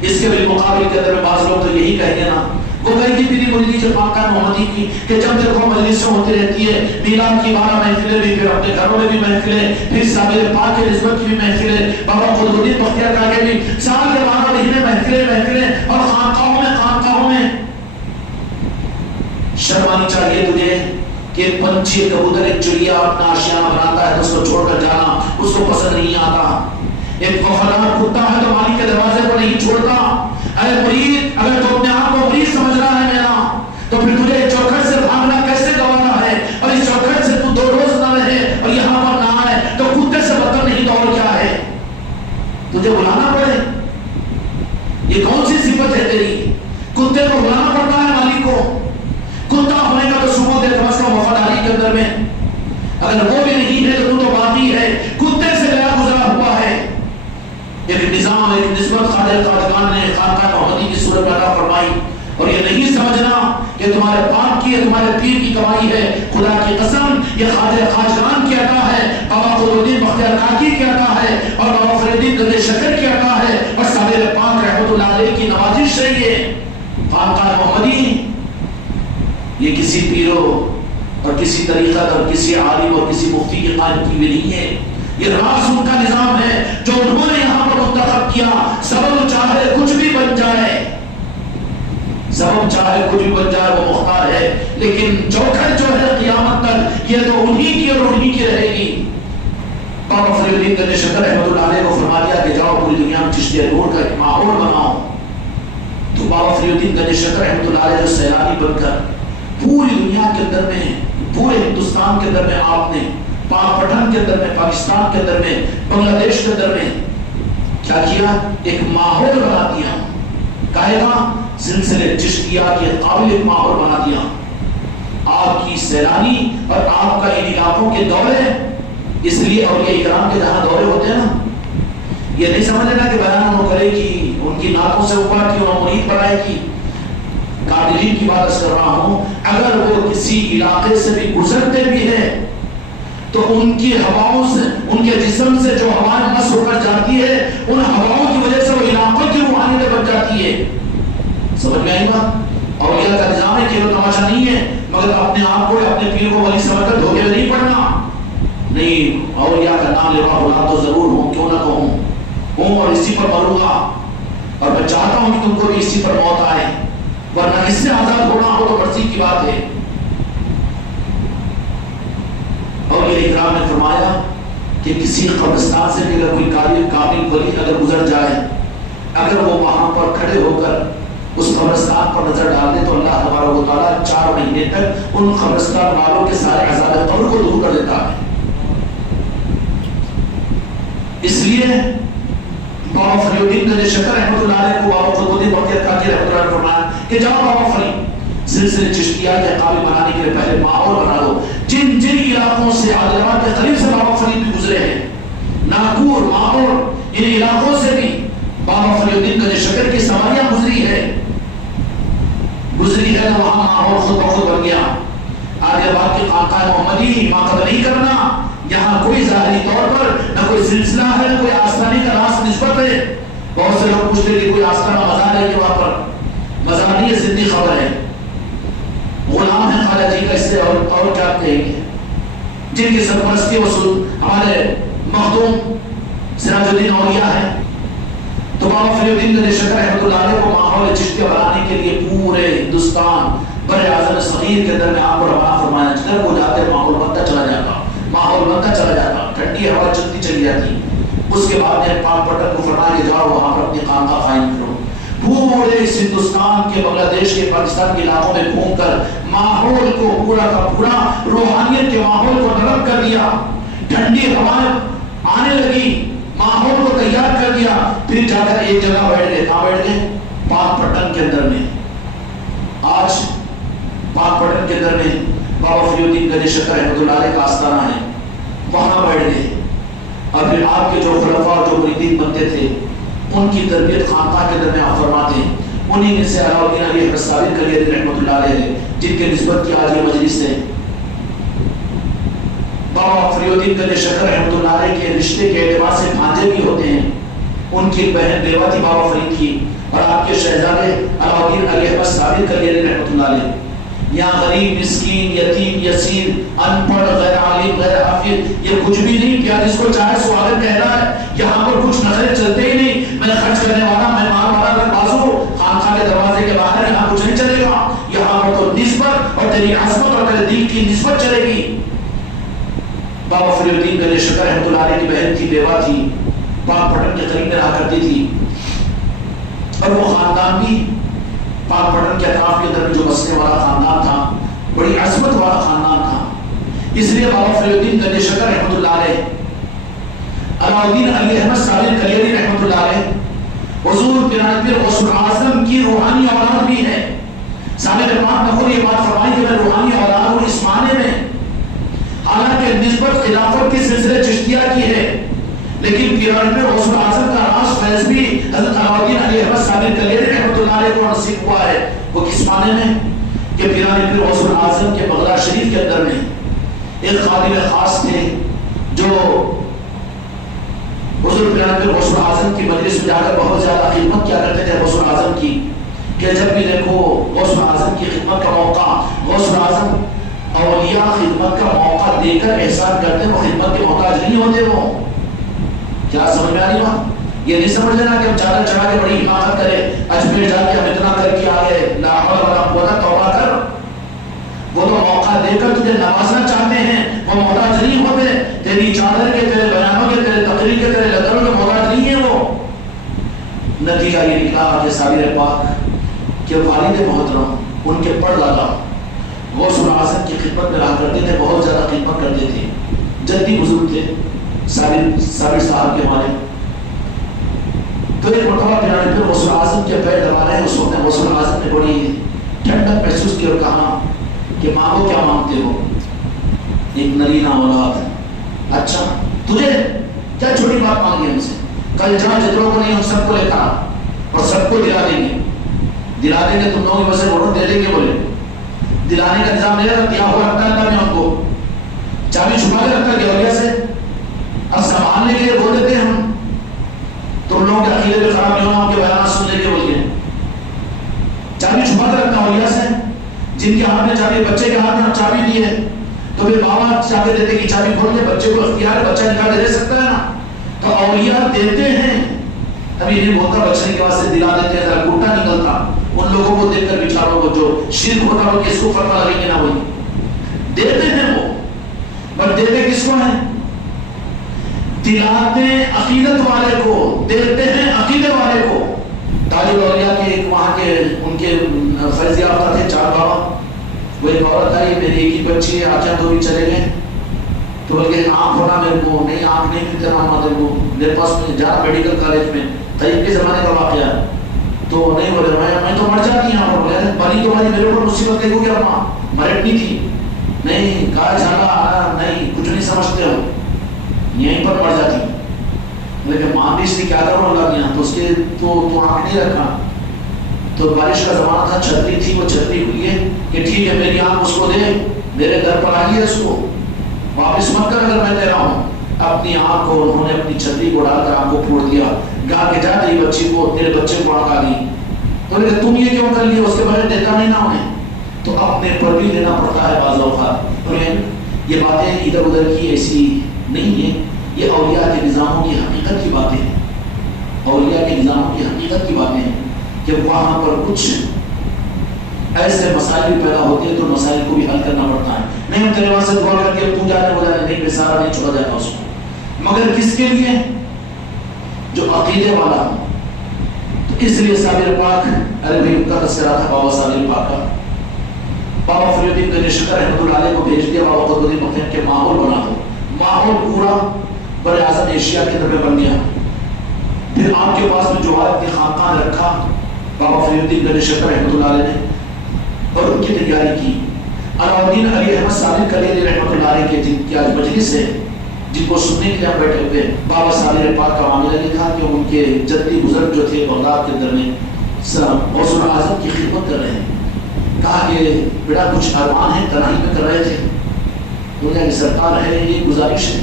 اس کے بالمقابل کے اندر بعض لوگ تو یہی کہیں گے نا، وہ گئی تھی میری مریدی جو خانقاہ محمدی کی کہ جب دیکھو مجلسیں ہوتی رہتی ہے، میلاد کی 12 محفلیں بھی، پھر اپنے گھروں میں بھی محفلیں، پھر صابر پاک کے نسبت کی بھی محفلیں، بابا قطب الدین بختیار کاکا کے بھی سال کے 12 مہینے محفلیں اور خانقاہوں میں شرم آنی چاہیے تجھے کہ ایک پنچھی، ایک کبوتر، ایک چڑیا اپنا آشیانہ بناتا ہے تو اس کو چھوڑ کر جانا اس کو پسند نہیں آتا. ایک وفادار کتا ہے تو مالک کے دروازے کو نہیں چھوڑتا. اے مرید، اگر تو اپنے آپ کو مرید سمجھ رہا ہے میرا، تو پھر تجھے چوکھٹ سے بھاگنا کیسے گوارا ہے؟ اور اس چوکھٹ سے تو 2 روز نہ رہے اور یہاں پر نہ آئے تو کتے سے بدتر نہیں تو اور کیا ہے؟ تجھے بلانا پڑے، یہ کون سی صفت ہے تیری؟ کتے کو بلانا پڑتا ہے مالک کو. کتا ہونے کا تو ثبوت ہے کم از کم وفاداری کے اندر میں، اگر وہ بھی نہیں ہے تو تو باقی ہے، کتے سے گیا گزرا ہوا ہے. ایک نظام، ایک نسبت خواجہ قادقان نے خانقاہ محمدی کی صورت میں عطا فرمائی. اور یہ نہیں سمجھنا کہ تمہارے باپ کی، تمہارے پیر کی کمائی ہے. خدا کی قسم یہ خواجہ خاجگان کی عطا ہے، بابا قطب الدین بختیار کاکی کی عطا ہے، اور بابا فرید الدین گنج شکر کی عطا ہے، اور صابر پاک رحمت اللہ علیہ کی نوازش ہے. یہ خانقاہ محمدی یہ کسی پیرو اور کسی طریقت اور کسی عالم اور کسی مفتی کی قائم کی بھی نہیں ہے. یہ راز ان کا نظام ہے جو انہوں نے یہاں پر منتخب کیا. سبب چاہے کچھ بھی بن جائے، سبب چاہے کچھ بھی بن جائے، وہ مختار ہے، لیکن چوکھٹ جو ہے قیامت تک یہ تو انہی کی اور انہی کی رہے گی. بابا فرید الدین گنج شکر رحمۃ اللہ علیہ کو فرما دیا کہ جاؤ پوری دنیا میں چشتیہ نور کا ایک ماحول بناؤ. تو بابا فرید الدین گنج شکر رحمۃ اللہ علیہ جو سیلانی بن کر پوری دنیا کے اندر میں، پورے ہندوستان کے اندر میں آپ نے پاک پٹھن کے اندر میں، پاکستان کے اندر میں، بنگلہ دیش کے اندر میں کیا کیا؟ ایک ماحول بنا دیا. کہے گا سلسلے چشتیہ کے قابل ایک ماحول بنا دیا. آپ کی سیلانی اور آپ کا ان علاقوں کے دورے، اس لیے اولیاء کرام کے جہاں دورے ہوتے ہیں نا، یہ نہیں سمجھ لینا کہ بیان انہوں کرے گی، ان کی ناکوں سے اوپر کی انہوں مرید بنائے گی. قادرین کی بات کر رہا ہوں، اگر وہ کسی علاقے سے بھی گزرتے بھی ہیں تو ان کی ہواؤں سے، ان کے جسم سے جو ہوائیں مس ہو کر جاتی ہے، ان ہواؤں کی وجہ سے وہ علاقوں کی روحانیت بن جاتی ہے. سمجھ میں آئی بات؟ اولیاء کا نظام ہے کہ وہ تماشا نہیں ہے، مگر اپنے آپ کو، اپنے پیر کو ولی سمجھ کر دھوکے میں نہیں پڑنا. نہیں، اولیاء کا نام لیوا اولاد تو ضرور ہوں، کیوں نہ ہوں اور اسی پر مروں گا. اور میں چاہتا ہوں کہ تم کو بھی اسی پر موت آئے، ورنہ اس سے آزاد ہونا ہو تو مرضی کی بات ہے. اور یہ اکرام نے فرمایا کہ کسی قبرستان سے بھی اگر کوئی کامل ولی اگر گزر جائے، اگر وہ وہاں پر کھڑے ہو کر اس قبرستان پر نظر ڈال دے تو اللہ تبارک و تعالیٰ 4 مہینے تک ان قبرستان والوں کے سارے عذاب قبر کو دور کر دیتا ہے. اس لیے بابا فرید الدین گنج شکر رحمۃ اللہ علیہ کو بابا قطب الدین بختیار کاکی رحمۃ اللہ علیہ فرمایا کہ جاؤ بابا فرید، سلسلے چشتیہ کے قابل بنانے کے لیے پہلے ماحول بنا دو. جن علاقوں سے عالمان کے قریب سے بابا فرید بھی گزرے ہیں، ناگور، ماحول، ان علاقوں سے بھی بابا فرید الدین گنج شکر کی سواریاں گزری ہے تو وہاں ماحول خود بخود بن گیا. آگے بات کی خانقاہ محمدی حماقت نہیں کرنا. یہاں کوئی ظاہری طور پر نہ کوئی سلسلہ ہے، نہ کوئی آستانی کا راست نسبت ہے. بہت سے لوگ پوچھتے کہ کوئی آستانہ مزار ہے کہ وہاں پر مزار نہیں ہے، زندگی خبر ہے، غلام ہے خواجہ جی کا، اس سے اور کیا کہیں گے. جن کی سرپرستی وصول ہمارے مخدوم سراج الدین اولیاء ہے. تو بابا فرید الدین گنج شکر رحمۃ اللہ علیہ کو ماحول چشتیہ بنانے کے لیے پورے ہندوستان بر اعظم صغیر کے اندر میں آپ کو روانہ فرمایا. جدھر وہ جاتے ماحول بنتا چلا جاتا، ماحول بنتا چلا جاتا، ٹھنڈی ہوا چلتی چلی جاتی. اس کے بعد میں پاک پٹن کو فرمایا کہ جاؤ وہاں پر اپنی خانقاہ قائم کرو. پورے اس ہندوستان کے، بنگلہ دیش کے، پاکستان کے علاقوں میں گھوم کر ماحول کو پورا کا پورا روحانیت کے ماحول کو نرم کر دیا. ٹھنڈی ہوائیں آنے لگی، ماحول کو تیار کر دیا. پھر جا کر ایک جگہ بیٹھ گئے. کہاں بیٹھ گئے؟ پاک پٹن کے اندر میں. آج پاک پٹن کے اندر میں بابا فرید الدین گنج شکر رحمۃ اللہ علیہ کا آستانہ ہے، وہاں بیٹھ گئے. اور پھر آپ کے جو خلفاء جو مریدین بنتے تھے ان کی تربیت خانقاہ کے اندر میں آپ فرماتے ہیں. انہی میں سے علاؤالدین علی احمد صابر کلیری رحمۃ اللہ علیہ جن کے نسبت کی آج یہ مجلس ہے. بابا فرید الدین گنج شکر رحمۃ اللہ علیہ کے رشتے کے اعتبار سے بھانجے بھی ہوتے ہیں. ان کی بہن بیوہ تھی بابا فرید کی، اور آپ کے شہزادے علاؤدین علی احمد صابر کلیری رحمۃ اللہ علیہ، یہاں غریب، مسکین، یتیم، یسیر، ان پڑھ، غیر عالم، غیر حافظ، یہ کچھ بھی نہیں کیا جس کو چاہے سوالت کہہ رہا ہے. یہاں پر کچھ نخرے چلتے ہی نہیں، میں خرچ کرنے والا، میں مال والا، میں بازو، خانقاہ کے دروازے کے باہر یہاں کچھ نہیں چلے گا. یہاں پر تو نسبت اور تیری عظمت اور تیرے دین کی نسبت چلے گی. بابا فری الدین گنج شکر رحمۃ اللہ علیہ کی بہن تھی، بیوہ تھی، پاک پٹن کے قریب میں رہا کرتی تھی، اور وہ خاندان بھی پاک پٹن کے اطراف کے اندر جو بسنے والا خاندان تھا، بڑی عظمت والا خاندان تھا. اس لیے بابا فری الدین گنج شکر رحمۃ اللہ علیہ، علاؤدین علی احمد صابر کلیری رحمۃ اللہ علیہ حضور پیران پیر غوث اعظم کی روحانی اولاد بھی ہے. صابر پاک نے خود یہ بات فرمائی کہ میں روحانی اولاد ہوں اس معنی میں، حالانکہ نسبت خلافت کے سلسلے چشتیہ کی ہے، لیکن پیران پیر غوث اعظم کا راز فیض بھی حضرت علاؤدین علی احمد صابر کلیری رحمۃ اللہ علیہ کو نصیب ہوا ہے. وہ کس معنی میں کہ پیران پیر غوث اعظم کے بغداد شریف کے اندر میں ایک خادم خاص تھے جو حضور پیران پیر غوث اعظم کی مجلس میں جا کر بہت زیادہ خدمت کیا کرتے تھے غوث اعظم کی، کہ جب بھی دیکھو غوث اعظم کی خدمت کا موقع، غوث اعظم اولیاء خدمت کا موقع دے کر احسان کرتے، وہ خدمت کے محتاج نہیں ہوتے. وہ کیا سمجھ میں آ رہی بات؟ یہ نہیں سمجھ لینا کہ ہم چادر چڑھا کے بڑی حماقت کرے، اجمیر جا کے ہم اتنا کر کے آگے، لا حول ولا قوت، توبہ کر. وہ تو موقع دے کر تجھے نوازنا چاہتے ہیں، وہ محتاج نہیں ہوتے تیری چادر کے، تیرے بیانوں کے، تیرے تقریر کے، تیرے لگروں کے محتاج نہیں ہے. وہ نتیجہ یہ نکلا کہ صابر پاک کے والد محترم ان کے پڑھ لگا غوث اعظم کی خدمت میں رہا کرتے تھے، بہت زیادہ خدمت کرتے تھے، جدی بزرگ تھے صابر صاحب کے والد. تو ایک مرتبہ پیران پیر غوث اعظم کے پیر دبا رہے ہیں، اس وقت غوث اعظم نے بڑی ٹھنڈک محسوس کی اور کہا کہ مانگو کیا مانگتے ہو؟ ایک نرینا اولاد. اچھا تجھے کیا چھوٹی بات مانگی ہم سے؟ کل جہاں جتروں کو نہیں ہم سب کو لے کر اور سب کو دلا دیں گے، دلا دیں گے، تم لوگوں کی وجہ سے دے دیں گے. بولے دلانے کا نظام دیا ہوا رکھتا ہے اللہ نے ہم کو، چابی چھپا کے رکھتا ہے گیا سے، اب سنبھالنے کے لیے بول دیتے ہیں ہم، تم لوگوں کے عقیدے بھی خراب نہیں ہونا، ہم کے بیانات سن لے کے بول کے چابی چھپا کے رکھتا اولیاء سے، جن کے ہاتھ میں چابی، بچے کے ہاتھ میں چابی دی ہے تو پھر بابا چابی دیتے کہ چابی کھول کے بچے کو اختیار، بچہ نکال کے دے سکتا ہے نا. تو اولیاء دیتے ہیں، ابھی نہیں بولتا بچنے کے واسطے دلا دیتے ہیں، ذرا گوٹا نکلتا ان لوگوں کو دیکھ کر بیچاروں کو جو شرک ہوتا ہے کس کو فتوا لگیں گے نا، وہی دیتے ہیں. وہ بٹ دیتے کس کو ہیں؟ دلاتے عقیدت والے کو، دیتے ہیں عقیدے والے کو. طالب اولیاء کے ایک وہاں کے ان کے فیض یافتہ تھے 4 بابا، وہ ایک عورت آئی، میری ایک ہی بچی ہے، آچا تو بھی چلے گئے. تو بلکہ آنکھ ہونا میرے کو نہیں، آنکھ نہیں ملتے محمد کو میرے پاس میں جانا میڈیکل کالج میں، طیب کے زمانے کا واقعہ ہے. تو نہیں بولے میں تو مر جاتی یہاں پر. بولے بنی تو بنی، میرے اوپر مصیبت دیکھو گے اپنا، مرٹنی تھی. نہیں کہا جانا نہیں، کچھ نہیں سمجھتے ہو، یہیں پر مر جاتی. لیکن ماندیش نے کیا کرو اللہ نے، تو اس کے تو آنکھ نہیں رکھا. تو بارش کا زمانہ تھا، چھتری تھی، وہ چھتری ہوئی ہے کہ ٹھیک ہے میری آنکھ اس کو دے، میرے گھر پر آئی ہے، اس کو واپس مت کر اگر میں دے رہا ہوں. اپنی آنکھ کو انہوں نے اپنی چھتری کو ڈال کر آنکھ کو پھوڑ دیا، کہا کہ جا تیری بچی کو، تیرے بچے کو آنکھ آ گئی. تو نے تم یہ کیوں کر لیا؟ اس کے بغیر دیتا نہیں نا انہیں. تو اپنے پر بھی لینا پڑتا ہے بعض اوقات. یہ باتیں ادھر ادھر کی ایسی نہیں ہے، یہ اولیاء کے نظاموں کی حقیقت کی باتیں ہیں. اولیاء کے نظاموں کی حقیقت کی باتیں ہیں کہ وہاں پر کچھ ایسے مسائل بھی پیدا ہوتے ہیں تو مسائل کو بھی حل کرنا پڑتا ہے. نہیں ہم تیرے وہاں سے دعا کر کے تو جانے ہو جانے، نہیں بیسارا نہیں چھوڑا جاتا اس کو. مگر کس کے لیے؟ جو عقیدے والا ہو. تو اس لیے صابر پاک، ارے بھائی ان کا تذکرہ تھا بابا صابر پاک کا. بابا فری الدین گنج شکر رحمۃ اللہ علیہ کو بھیج دیا بابا قطب الدین مخیم کے ماحول بنا دو. ماحول پورا بر اعظم ایشیا کے اندر بن گیا. پھر آپ کے پاس میں جو آیت کے خاندان رکھا بابا فری الدین گنج شکر رحمۃ اللہ علیہ نے، اور ان کی تیاری کی. علاؤدین علی احمد صابر کلیری رحمۃ اللہ علیہ کے جن کی آج مجلس ہے، جن کو سننے کے لیے ہم بیٹھے ہوئے، بابا صابر پاک کا معاملہ یہ تھا کہ ان کے جدی بزرگ جو تھے بغداد کے اندر میں غوث اعظم کی خدمت کر رہے ہیں. کہا کہ بیٹا کچھ ارمان ہیں، تنہائی میں کر رہے تھے. تو کہ سرکار ہے یہ گزارش ہے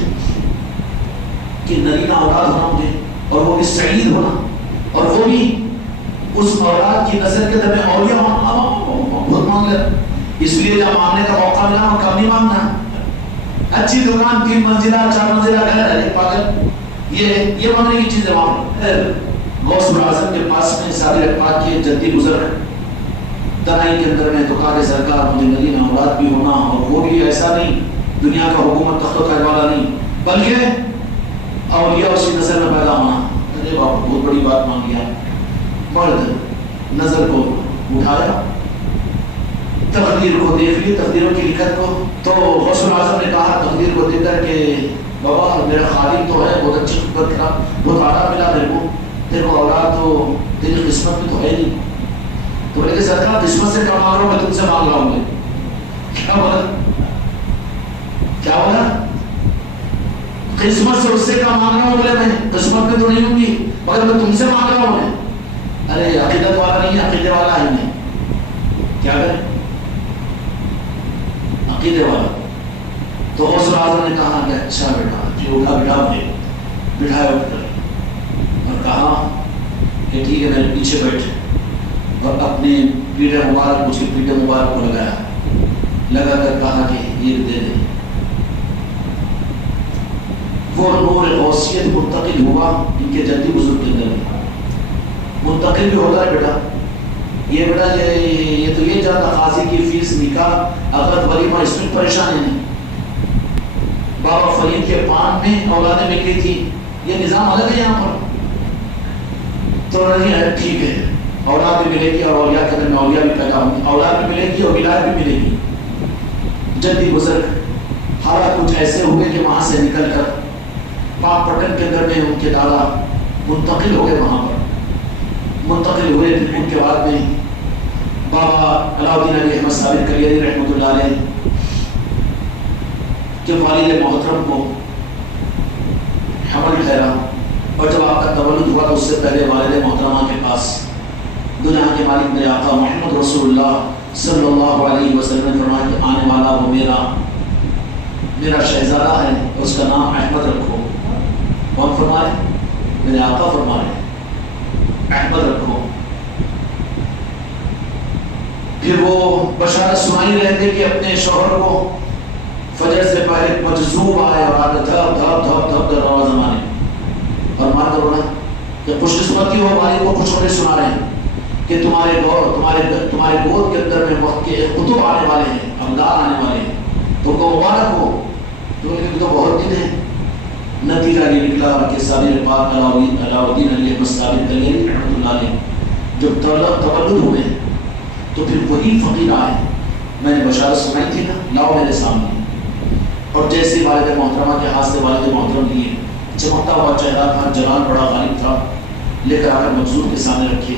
کہ نرینہ اولاد ہونا مجھے، اور وہ بھی سعید ہونا، اور وہ بھی اس اولاد کی نسل کے میں اولیاء بہت مانگ لے، اس لیے جب مانگنے کا موقع ملا اور کم نہیں مانگنا. اچھی دکان 3 منزلہ 4 منزلہ گھر ہے، پاگل یہ مانگنے کی چیزیں مانگ. غوث اعظم کے پاس میں صادق پاک کے جدی بزرگ تنائی کے اندر میں تو کہا کہ سرکار مجھے مدینہ اولاد بھی ہونا، اور وہ بھی ایسا نہیں دنیا کا حکومت تخت و تاج والا نہیں، بلکہ اولیاء اسی نسل میں پیدا ہونا. ارے باپ بہت بڑی بات مان لیا. مرد نظر کو اٹھایا، تقدیر کو دیکھ لی، تقدیروں کی لکھت کو. تو غوث اعظم نے کہا تقدیر کو دیکھ کر کہ بابا میرا خالق تو ہے، بہت اچھی خدمت کرا، بہت اعلیٰ ملا میرے کو اولاد تو تیری قسمت میں تو ہے نہیں. تو بولے کہ سرکار قسمت سے کیا مانگ رہا ہوں، میں تم سے مانگ رہا ہوں. کیا بولا قسمت سے اس سے کیا مانگ رہا ہوں؟ بولے میں قسمت میں تو نہیں ہوں گی، مگر میں تم سے مانگ رہا ہوں. ارے عقیدت والا نہیں ہے، عقیدے والا ہی نہیں. کیا کریں؟ عقیدے والا. تو غوث اعظم نے کہا کہ اچھا بیٹا جی اٹھا بٹھایا اٹھ کر اور کہا کہ ٹھیک ہے میرے پیچھے بیٹھے، اور اپنے پیٹھے مبارک مجھ کے پیٹھے مبارک کو لگا کر کہا کہ یہ دے دے. وہ نور غوثیت منتقل ہوا ان کے جدی بزرگ کے اندر. منتقل بھی ہوتا ہے بیٹا. یہ بیٹا یہ تو یہ جانتا قاضی کی فیس نکاح عقد ولیمہ اس میں پریشان ہے. بابا فرید کے پان میں اولادیں مل گئی تھی، یہ نظام الگ ہے یہاں پر. تو نہیں ہے ٹھیک ہے اولاد بھی ملے گی، اور اولیاء کے اندر میں اولیاء بھی پیدا ہوں گی، اولاد بھی ملے گی اور ولایت بھی ملے گی. جدی بزرگ حالات کچھ ایسے ہوئے کہ وہاں سے نکل کر پاک پٹن کے اندر میں ان کے دادا منتقل ہو گئے. وہاں پر منتقل ہوئے. ان کے بعد میں بابا علاؤدین علی احمد صابر کلیری رحمۃ اللہ علیہ کے والد محترم کو حمل ٹھہرا، اور جب آپ کا تولد ہوا تو اس سے پہلے والد محترمہ کے پاس دنیا کے مالک میرے آقا محمد رسول اللہ صلی اللہ علیہ وسلم نے فرمایا کہ آنے والا وہ میرا شہزادہ ہے، اس کا نام احمد رکھو. کون فرما رہے؟ میرے آقا فرما رہے احمد رکھو. پھر وہ بشارت سنائی رہے تھے کہ اپنے شوہر کو فجر سے پہلے مجذوب آئے اور آگے دھپ دھپ دھپ دھپ دروازہ مارے اور مار کر رونا کہ خوش قسمتی ہو مالک کو خوشخبری سنا رہے ہیں کہ تمہارے گود کے اندر میں وقت کے قطب آنے والے ہیں، ابدال آنے والے ہیں، تم کو مبارک ہو. تو بہت دن ہے. نتیجہ یہ نکلا کہ صادق پاک علاؤدین علی احمد صابر کلیری رحمۃ اللہ علیہ جب تولد ہوئے تو پھر وہی فقیر آئے. میں نے بشارت سنائی تھی نا، لاؤ میرے سامنے. اور جیسے والد محترمہ کے ہاتھ سے والد محترم لیے، چمکتا ہوا چہرہ تھا، جلال بڑا غالب تھا، لے کر آ کر مقصود کے سامنے رکھے.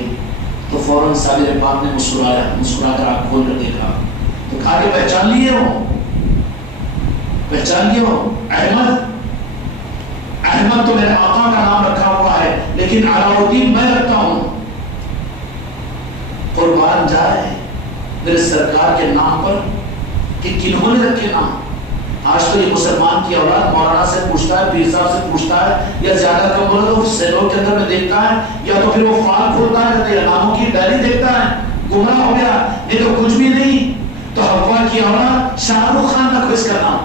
تو فوراً صابر پاک نے مسکرا کر آنکھ کھول کر دیکھا تو کہا کہ پہچان لیے ہو احمد تو میرے آقا کا نام رکھا ہوا ہے، لیکن علاؤدین میں رکھتا ہوں. قربان جائے میرے سرکار کے نام پر کہ کنہوں نے رکھے نام. آج تو یہ مسلمان کی اولاد مولانا سے پوچھتا ہے، پیر صاحب سے پوچھتا ہے، یا زیادہ کم بولے تو سیلوں کے اندر میں دیکھتا ہے، یا تو پھر وہ فال کھولتا ہے یا ناموں کی ڈائری دیکھتا ہے. گمراہ ہو گیا. یہ تو کچھ بھی نہیں. تو حوا کی اولاد شاہ رخ خان کا خوش کرنا.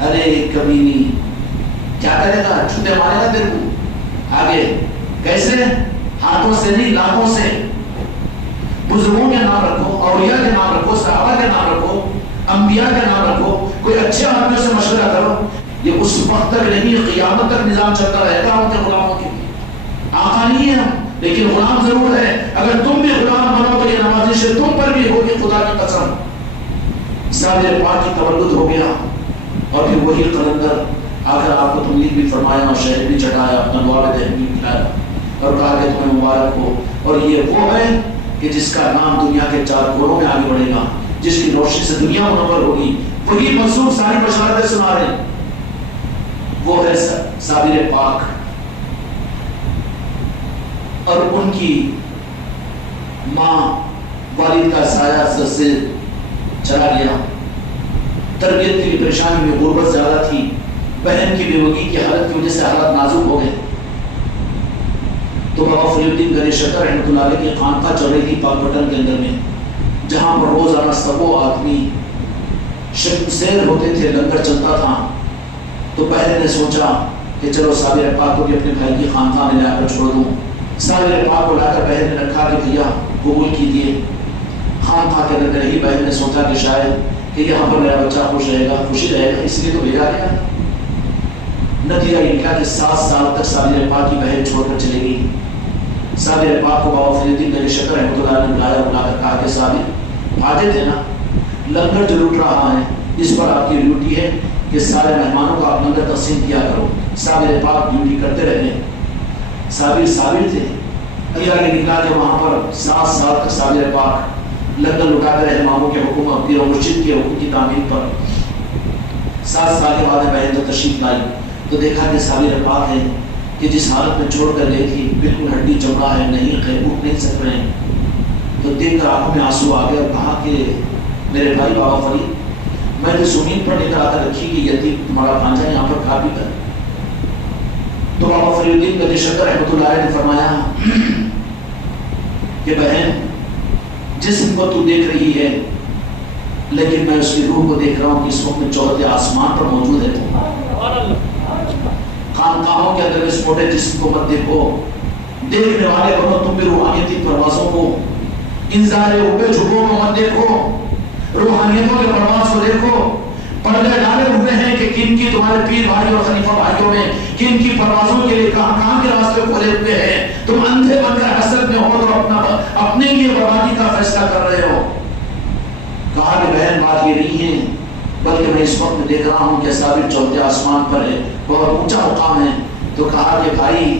ارے کبھی نہیں. کیا کرے گا؟ چھوٹے مارے گا تیرے کو. آگے کیسے؟ ہاتھوں سے نہیں، لاتوں سے. بزرگوں کے نام رکھو، اولیاء کے نام رکھو، صحابہ کے نام رکھو، انبیاء کے نام رکھو، کوئی اچھے آدمیوں سے مشورہ کرو. یہ اس وقت تک نہیں، قیامت تک نظام چلتا رہے گا ان کے غلاموں کے. آقا نہیں ہے ہم، لیکن غلام ضرور ہے. اگر تم بھی غلام بنو تو یہ نوازش تم پر بھی ہوگی، خدا کی قسم. صادق پاک کی تولد ہو گیا اور پھر وہی قلندر آ کر آپ کو تملیغ بھی فرمایا اور شہد بھی چٹایا، اپنا دعا دہن بھی کھلایا اور کہا کہ تمہیں مبارک ہو. اور یہ وہ ہے کہ جس کا نام دنیا کے 4 کونوں میں آگے بڑھے گا، جس کی روشنی سے دنیا منور ہوگی. وہی منصوب ساری بشارتیں سنا رہے ہیں. وہ ہے صابر پاک. اور ان کی ماں والد کا سایہ سر سے چلا گیا. تربیت کی پریشانی میں غربت زیادہ تھی. بہن کی بیوگی کی حالت کی وجہ سے حالات نازک ہو گئے. تو بابا فری الدین گنج شکر رحمۃ اللہ علیہ کی خانقاہ چل رہی تھی پاک پٹن کے اندر میں، جہاں پر روزانہ سبو آدمی سیر ہوتے تھے، لنگر چلتا تھا۔ تو پہلے نے سوچا کہ چلو صابر پاک کو بھی اپنے بھائی کی خانقاہ میں لا کر چھوڑ دوں۔ صابر پاک کو لا کر بہن نے رکھا کہ بھیا قبول کیجیے۔ خانقاہ کے اندر رہی بہن نے سوچا کہ شاید کہ یہاں پر میرا بچہ خوش رہے گا، خوشی رہے گا، اس لیے تو بھیجا گیا۔ نتیجہ یہ نکلا کہ 7 سال تک صابر پاک کی بہن چھوڑ کر چلے گئی۔ صابر پاک کو بابا فری الدین گنج شکر رحمۃ اللہ نے بلا کر کہا کہ صابر بھاگے تھے نا، لنگر جو لوٹ رہا ہے اس پر آپ کی ڈیوٹی ہے کہ سارے مہمانوں کو آپ لنگر تقسیم کیا کرو۔ صابر پاک ڈیوٹی کرتے رہے۔ صابر تھے۔ نتیجہ یہ نکلا کہ وہاں پر 7 سال تک صابر پاک لنگر لٹاتے رہے اماموں کے حکم، پیر و مرشد کے حکم کی تعمیل پر۔ 7 سال کے بعد بہن تو تشریف لائی تو دیکھا کہ صابر پاک ہے کہ جس حالت میں چھوڑ کر گئی تھی بالکل ہڈی چمڑا ہے، نہیں اٹھ نہیں سک رہے ہیں۔ تو دیکھ کر آنکھوں میں آنسو آ گئے اور کہا کہ میرے بھائی بابا فرید، میں نے زمین پر لے کر آ کر رکھی کہ یتیم تمہارا بھانجا یہاں پر کھا پی کر۔ تو بابا فری الدین گنج شکر رحمۃ اللہ علیہ نے فرمایا کہ بہن جسم کو تو دیکھ رہی ہے لیکن میں اس کی روح کو دیکھ رہا ہوں کہ اس وقت چوتھے آسمان پر موجود ہے۔ خانقاہوں کے اندر اس موٹے جسم کو مت دیکھو، دیکھنے والے بنو تم بھی روحانیتی پروازوں کو، انزال اوپے جھکوں کو مت دیکھو، روحانیتوں کے پرواز کو دیکھو۔ پردے ڈالے ہوئے ہیں کہ کن کی تمہارے پیر بھائی اور خلیفہ بھائیوں میں کن کی پروازوں کے لیے کہاں کے راستے کھولے ہوئے ہیں، تم اندھے بن کر حسد میں ہو تو اپنے لیے بربادی کا فیصلہ کر رہے ہو۔ کہا کہ بہن بات یہ نہیں ہے، بلکہ میں اس وقت دیکھ رہا ہوں کہ صابر چوتھے آسمان پر ہے، بہت اونچا مقام ہے۔ تو کہا کہ بھائی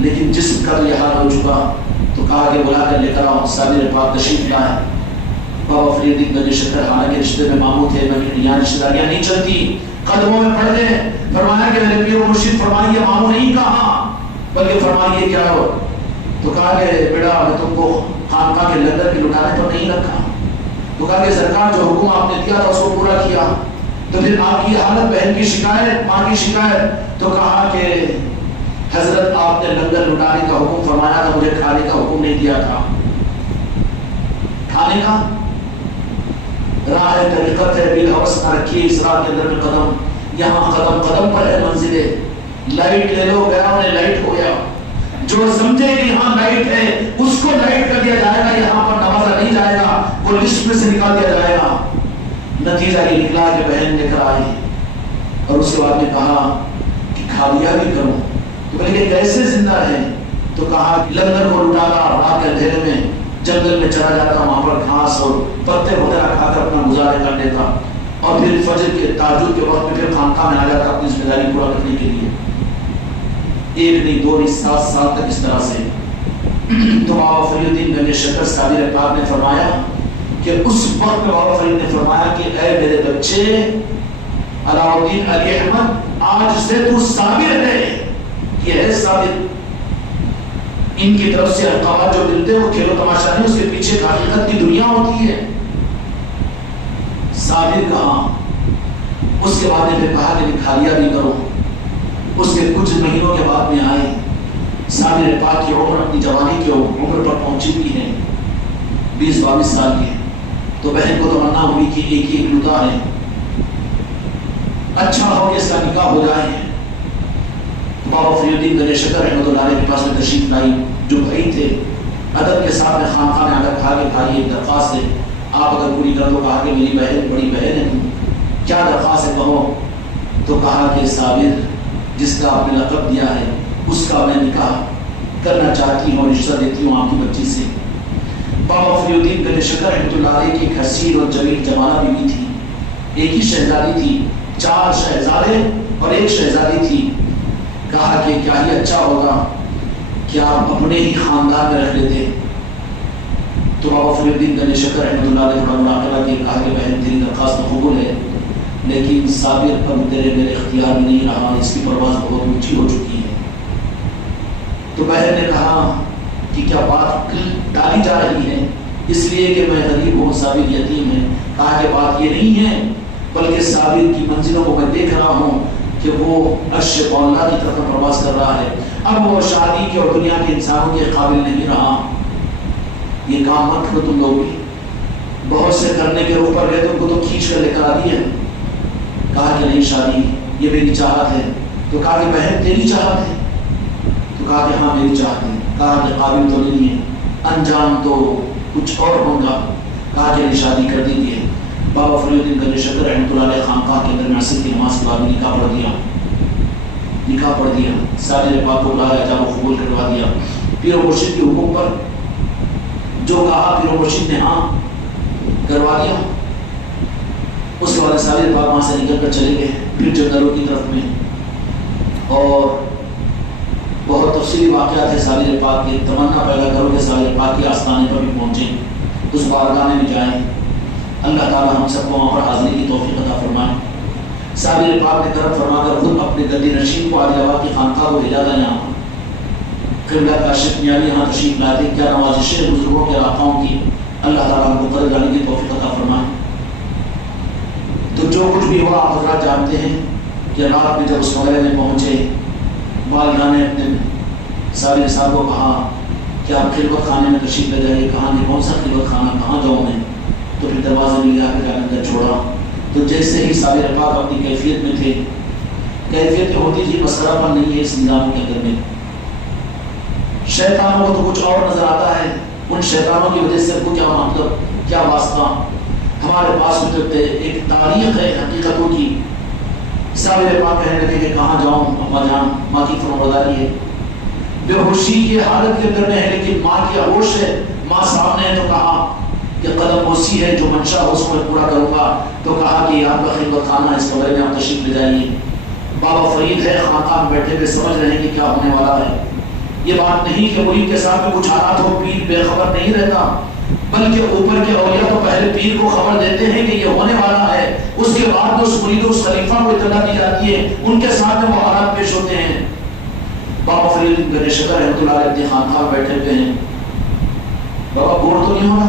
لیکن جسم کا یہ حال ہو چکا، تو کہا کہ بلا کر لے کر آؤ۔ صابر پاک تشریف لائے۔ بابا فری الدین گنج شکر حالانکہ رشتے میں ماموں تھے مگر یہاں رشتہ داریاں نہیں چلتی، قدموں میں پڑ گئے۔ فرمایا کہ میرے پیر و مرشد فرمائیے ماموں نہیں کہا بلکہ فرمائیے کیا ہو۔ تو کہا کہ بیٹا میں تم کو خانقاہ کے لنگر کے لٹانے پر نہیں رکھا۔ تو کہا کہ سرکار جو حکم آپ نے دیا تھا اس کو پورا کیا۔ تو پھر آپ کی حالت، بہن کی شکایت، ماں کی شکایت۔ تو کہا کہ حضرت آپ نے لنگر لٹانے کا حکم فرمایا تھا، مجھے کھانے کا حکم نہیں دیا تھا۔ کھانے کا راہ طریقت ہے، بالحوث نہ رکھیے اس راہ کے اندر میں قدم، یہاں قدم قدم پر ہے منزلیں۔ لائٹ لے لو، گیا انہیں لائٹ ہو گیا۔ جو سمجھے کہ یہاں لائٹ ہے اس کو لائٹ کر دیا جائے گا، یہاں پر نوازا نہیں جائے گا، وہ لسٹ میں سے نکال دیا جائے گا۔ نتیجہ یہ نکلا کہ بہن لے کر آئی اور اس کے بعد نے کہا کہ کھا لیا بھی کروں۔ تو بولے کہ کیسے زندہ ہے؟ تو کہا لنگر کو لٹا کر رات کے اندھیرے میں جنگل میں چلا جاتا، وہاں پر گھاس اور پتے وغیرہ کھا کر اپنا گزارے کر لیتا، اور پھر فجر کے تہجد کے وقت میں پھر خانقاہ میں آ جاتا اپنی ذمہ داری پورا کرنے کے لیے۔ 1 نہیں 2 نہیں 7 سال تک اس طرح سے۔ تو بابا فری الدین گنج شکر صابر پاک نے فرمایا کہ اس وقت میں بابا فرید نے فرمایا کہ اے میرے بچے علاء الدین علی احمد، آج سے تو صابر ہے۔ یہ ہے صابر۔ ان کی طرف سے القابات جو ملتے ہیں وہ کھیلو تماشا نہیں، اس کے پیچھے حقیقت کی دنیا ہوتی ہے۔ صابر کہاں؟ اس کے بعد نے پھر کہا کہ کھا لیا بھی کرو۔ اس کے کچھ مہینوں کے بعد میں آئے۔ صابر پاک کی عمر اپنی جوانی کی عمر پر پہنچی ہوئی ہے، 20-22 سال کی۔ تو بہن کو تمنا ہوئی کہ ایک ہی اکلوتا ہے، اچھا ہو کہ اس کا نکاح ہو جائے۔ بابا فری الدین گنج شکر رحمۃ اللہ علیہ کے پاس میں تشریف لائی، جو بھائی تھے ادب کے ساتھ میں خانقاہ میں آ کر کہا کہ بھائی ایک درخواست ہے، آپ اگر پوری کر دو۔ کہا کہ میری بہن بڑی بہن ہے، کیا درخواست ہے کہو۔ تو کہا کہ صابر جس کا آپ نے لقب دیا ہے اس کا میں نکاح کرنا چاہتی ہوں، رشتہ دیتی ہوں آپ کی بچی سے۔ بابا فری الدین گنج شکر رحمۃ اللہ علیہ کی ایک حسین اور جمیل جمالہ بیوی تھی، ایک ہی شہزادی تھی، 4 شہزادے اور 1 شہزادی تھی۔ کہا کہ کیا ہی اچھا ہوگا کہ آپ اپنے ہی خاندان میں رکھ لیتے۔ تو بابا فری الدین گنج شکر رحمۃ اللہ علیہ تھوڑا مراقبہ کیا، کہا کہ بہن تیری درخواست قبول ہے، لیکن صابر پر میرے اختیار میں نہیں رہا، اس کی پرواز بہت اونچی ہو چکی ہے۔ تو بہن نے کہا کہ کیا بات ڈالی جا رہی ہے اس لیے کہ میں غریب ہوں، صابر یتیم ہے؟ کہا کہ بات یہ نہیں ہے، بلکہ صابر کی منزلوں کو میں دیکھ رہا ہوں کہ وہ عرش مولا کی طرف پرواز کر رہا ہے. اب وہ شادی کے اور دنیا کے انسانوں کے قابل نہیں رہا. یہ کام مت کرو تم لوگ بھی. بہت سے کرنے کے رخ پر گئے تو ان کو تو کھینچ کر لے کر آ دیے. کہا کہ نہیں شادی یہ میری چاہت ہے. تو کہا کہ بہن تیری چاہت ہے. تو کہا کہ ہاں میری چاہت ہے. کہا کہ قابل تو نہیں ہے, انجام تو کچھ اور ہوگا. کہا کہ شادی کر دی ہے. بابا فرید الدین گنج شکر رحمۃ اللہ علیہ خانقاہ کے اندر عصر کی نماز کے بعد نکاح پڑھ دیا. سارے پاک کو بلایا, جا قبول کروا دیا. پیر و مرشد کے حکم پر جو کہا پیر و مرشد نے ہاں کروا دیا. اس کے بعد سارے پاک وہاں سے نکل کر چلے گئے پھر جنگلوں کی طرف میں. اور بہت تفصیلی واقعات ہے سابر پاک کی. تمنا پیدا کرو کہ سابر پاک کے آستانے پر بھی پہنچیں, اس بارگاہ میں بھی جائیں. اللہ تعالی ہم سب کو وہاں پر حاضری کی توفیق عطا فرمائے. سابر پاک نے کرم فرما کر خود اپنے گدی نشین کو عالی آباد کی خانقاہ کو بھیجا تھا. یہاں قبلہ کاشف میاں یہاں تشریف لاتے. کیا نوازشیں بزرگوں کے علاقوں کی. اللہ تعالیٰ ہم کو قدر جانے کی توفیق عطا فرمائے. تو جو کچھ بھی ہوا آپ حضرات جانتے ہیں کہ رات میں جب اس وغیرہ میں پہنچے, والدہ نے اپنے سابر صاحب کو کہا کہ آپ خلوت خانے میں تشریف لے جائیے. کہاں کہ کون سا خلوت خانہ, کہاں جاؤں میں. تو پھر دروازے میں جا کے اندر چھوڑا. تو جیسے ہی سابر پاک اپنی کیفیت میں تھے, کیفیت ہوتی تھی مسخرہ پر نہیں ہے اس نظام کے اندر میں. شیطانوں کو تو کچھ اور نظر آتا ہے. ان شیطانوں کی وجہ سے کو کیا مطلب, کیا واسطہ. ہمارے پاس ایک تاریخ ہے حقیقتوں کی. سابر پاک کہنے لگے کہ کہاں جاؤں اما جان, ماں کی فرمانبرداری ہے. بے ہوشی کی حالت کے اندر میں ہے لیکن ماں کی ہوش ہے, ماں سامنے ہے. تو کہا کہ قدم موسی ہے, جو منشا ہو اس کو میں پورا کروں گا. تو کہا کہ آپ کا خلوت خانہ اس کمرے میں آپ تشریف لے جائیے. بابا فرید ہے خانقاہ میں بیٹھے ہوئے, سمجھ رہے ہیں کہ کیا ہونے والا ہے. یہ بات نہیں کہ مرید کے ساتھ میں کچھ حالات ہو, پیر بے خبر نہیں رہتا, بلکہ اوپر کے اولیاء تو پہلے پیر کو خبر دیتے ہیں کہ یہ ہونے والا ہے. اس کے بعد اس مرید اس خلیفہ کو اطلاع دی جاتی ہے, ان کے ساتھ میں وہ حالات پیش ہوتے ہیں. بابا فرید گنج شکر رحمۃ اللہ علیہ اپنی خانقاہ بیٹھے ہوئے ہیں. بابا بور تو نہیں ہونا.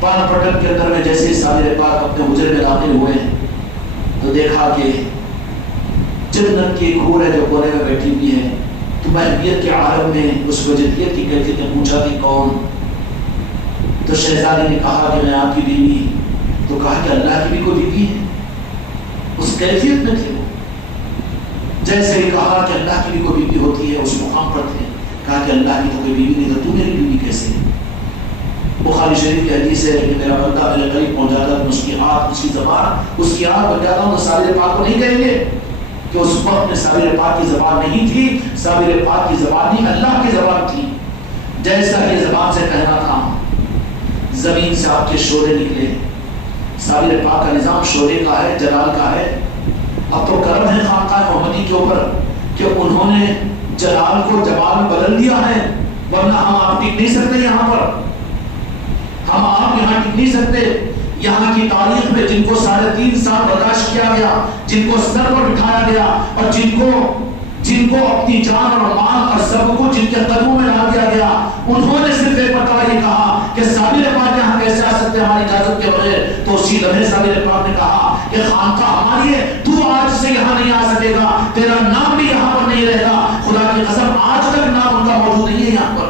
پان پٹن کے اندر میں جیسے ہی سابر پاک اپنے حجرے میں داخل ہوئے تو دیکھا کہ جنت کی ایک حور ہے جو کونے میں بیٹھی ہوئی ہے. تو محبیت کے عالم میں اس وجدیت کی کیفیت نے پوچھا کہ کون. تو شہزادی نے کہا کہ میں آپ کی بیوی. تو کہا کہ اللہ کی بھی کوئی بیوی ہے. اس کیفیت میں تھے وہ. جیسے ہی کہا کہ اللہ کی بھی کوئی بیوی ہوتی ہے, اس مقام پر تھے. کہا کہ اللہ کی تو کوئی بیوی نہیں, تو میری بیوی کیسے ہے. بخاری شریف کی حدیث ہے کہ میرا بندہ میرے قریب پہنچ جاتا ہے, اس کی ہاتھ, اس کی زبان, اس کی آنکھ بن جاتا ہوں. تو سابر پاک کو نہیں کہیں گے کہ اس وقت میں سابر پاک کی زبان نہیں تھی. سابر پاک کی زبان نہیں, اللہ کی زبان تھی. جیسا یہ زبان سے کہنا تھا, زمین سے آپ کے شعلے نکلے. سابر پاک کا نظام شعلے کا ہے, جلال کا ہے. اب تو کرم ہے خانقاہ محمدی کے اوپر کہ انہوں نے جلال کو جمال میں بدل دیا ہے, ورنہ ہم آپ ٹک نہیں سکتے یہاں پر. ہم آپ یہاں ٹک نہیں سکتے. یہاں کی تاریخ میں جن کو 3.5 سال برداشت کیا گیا, جن کو سر پر بٹھایا گیا, اور جن کو اپنی جان اور مال اور سب کو جن کے قدموں میں ڈال دیا گیا, انہوں نے صرف ایک مرتبہ یہ کہا کہ سابر پاک یہاں کیسے آ سکتے ہیں ہماری اجازت کے بغیر. تو اسی لمحے سابر پاک نے کہا کہ خانقاہ ہماری ہے, تو آج سے یہاں نہیں آ سکے گا, تیرا نام بھی یہاں پر نہیں رہے گا. خدا کی قسم آج تک نام ان کا موجود نہیں ہے یہاں پر.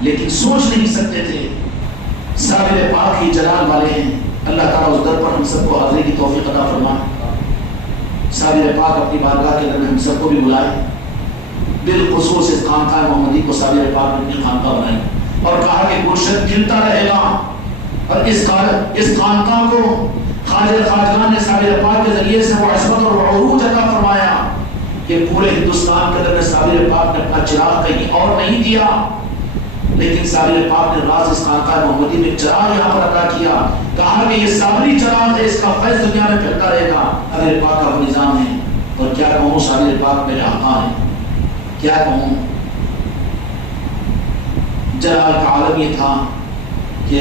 لیکن سوچ نہیں سکتے تھے. سابر پاک ہی جلال والے ہیں. اللہ تعالیٰ اس در پر ہم سب کو حاضری کی توفیق عطا فرمائے. سابر پاک اپنی بارگاہ کے اندر ہم سب کو بھی بلائے. بالخصوص اس خانقاہ محمدی کو سابر پاک نے اپنی خانقاہ بنائی اور کہا کہ گلشن کھلتا رہے گا. اور اس خانقاہ کو خواجہ خواجگان نے سابر پاک کے ذریعے سے وہ عصمت اور عروج عطا فرمایا کہ پورے ہندوستان کے اندر سابر پاک نے اپنا چراغ کہیں اور نہیں دیا, لیکن سابر پاک نے راز اس خانقاہ محمدی میں چراغ یہاں پر عطا کیا. کہا کہ یہ سابری چراغ ہے, اس کا فیض دنیا میں پھیلتا رہے گا. سابر پاک کا وہ نظام ہے. اور کیا کہوں, سابر پاک میرے آقا ہیں. کیا کہوں, جلال کا عالم یہ تھا کہ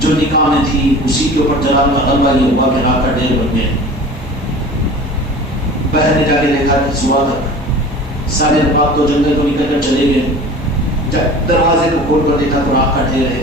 جو نکاح میں تھی اسی کے اوپر جلال کا غلبہ یہ ہوا کہ راہ کا ڈھیر بن گئے. بہن نے جا کے دیکھا کہ صبح تک سابر پاک تو جنگل کو نکل کر چلے گئے. جب دروازے کو کھول کر دیکھا تو راہ کا ڈھیر ہے.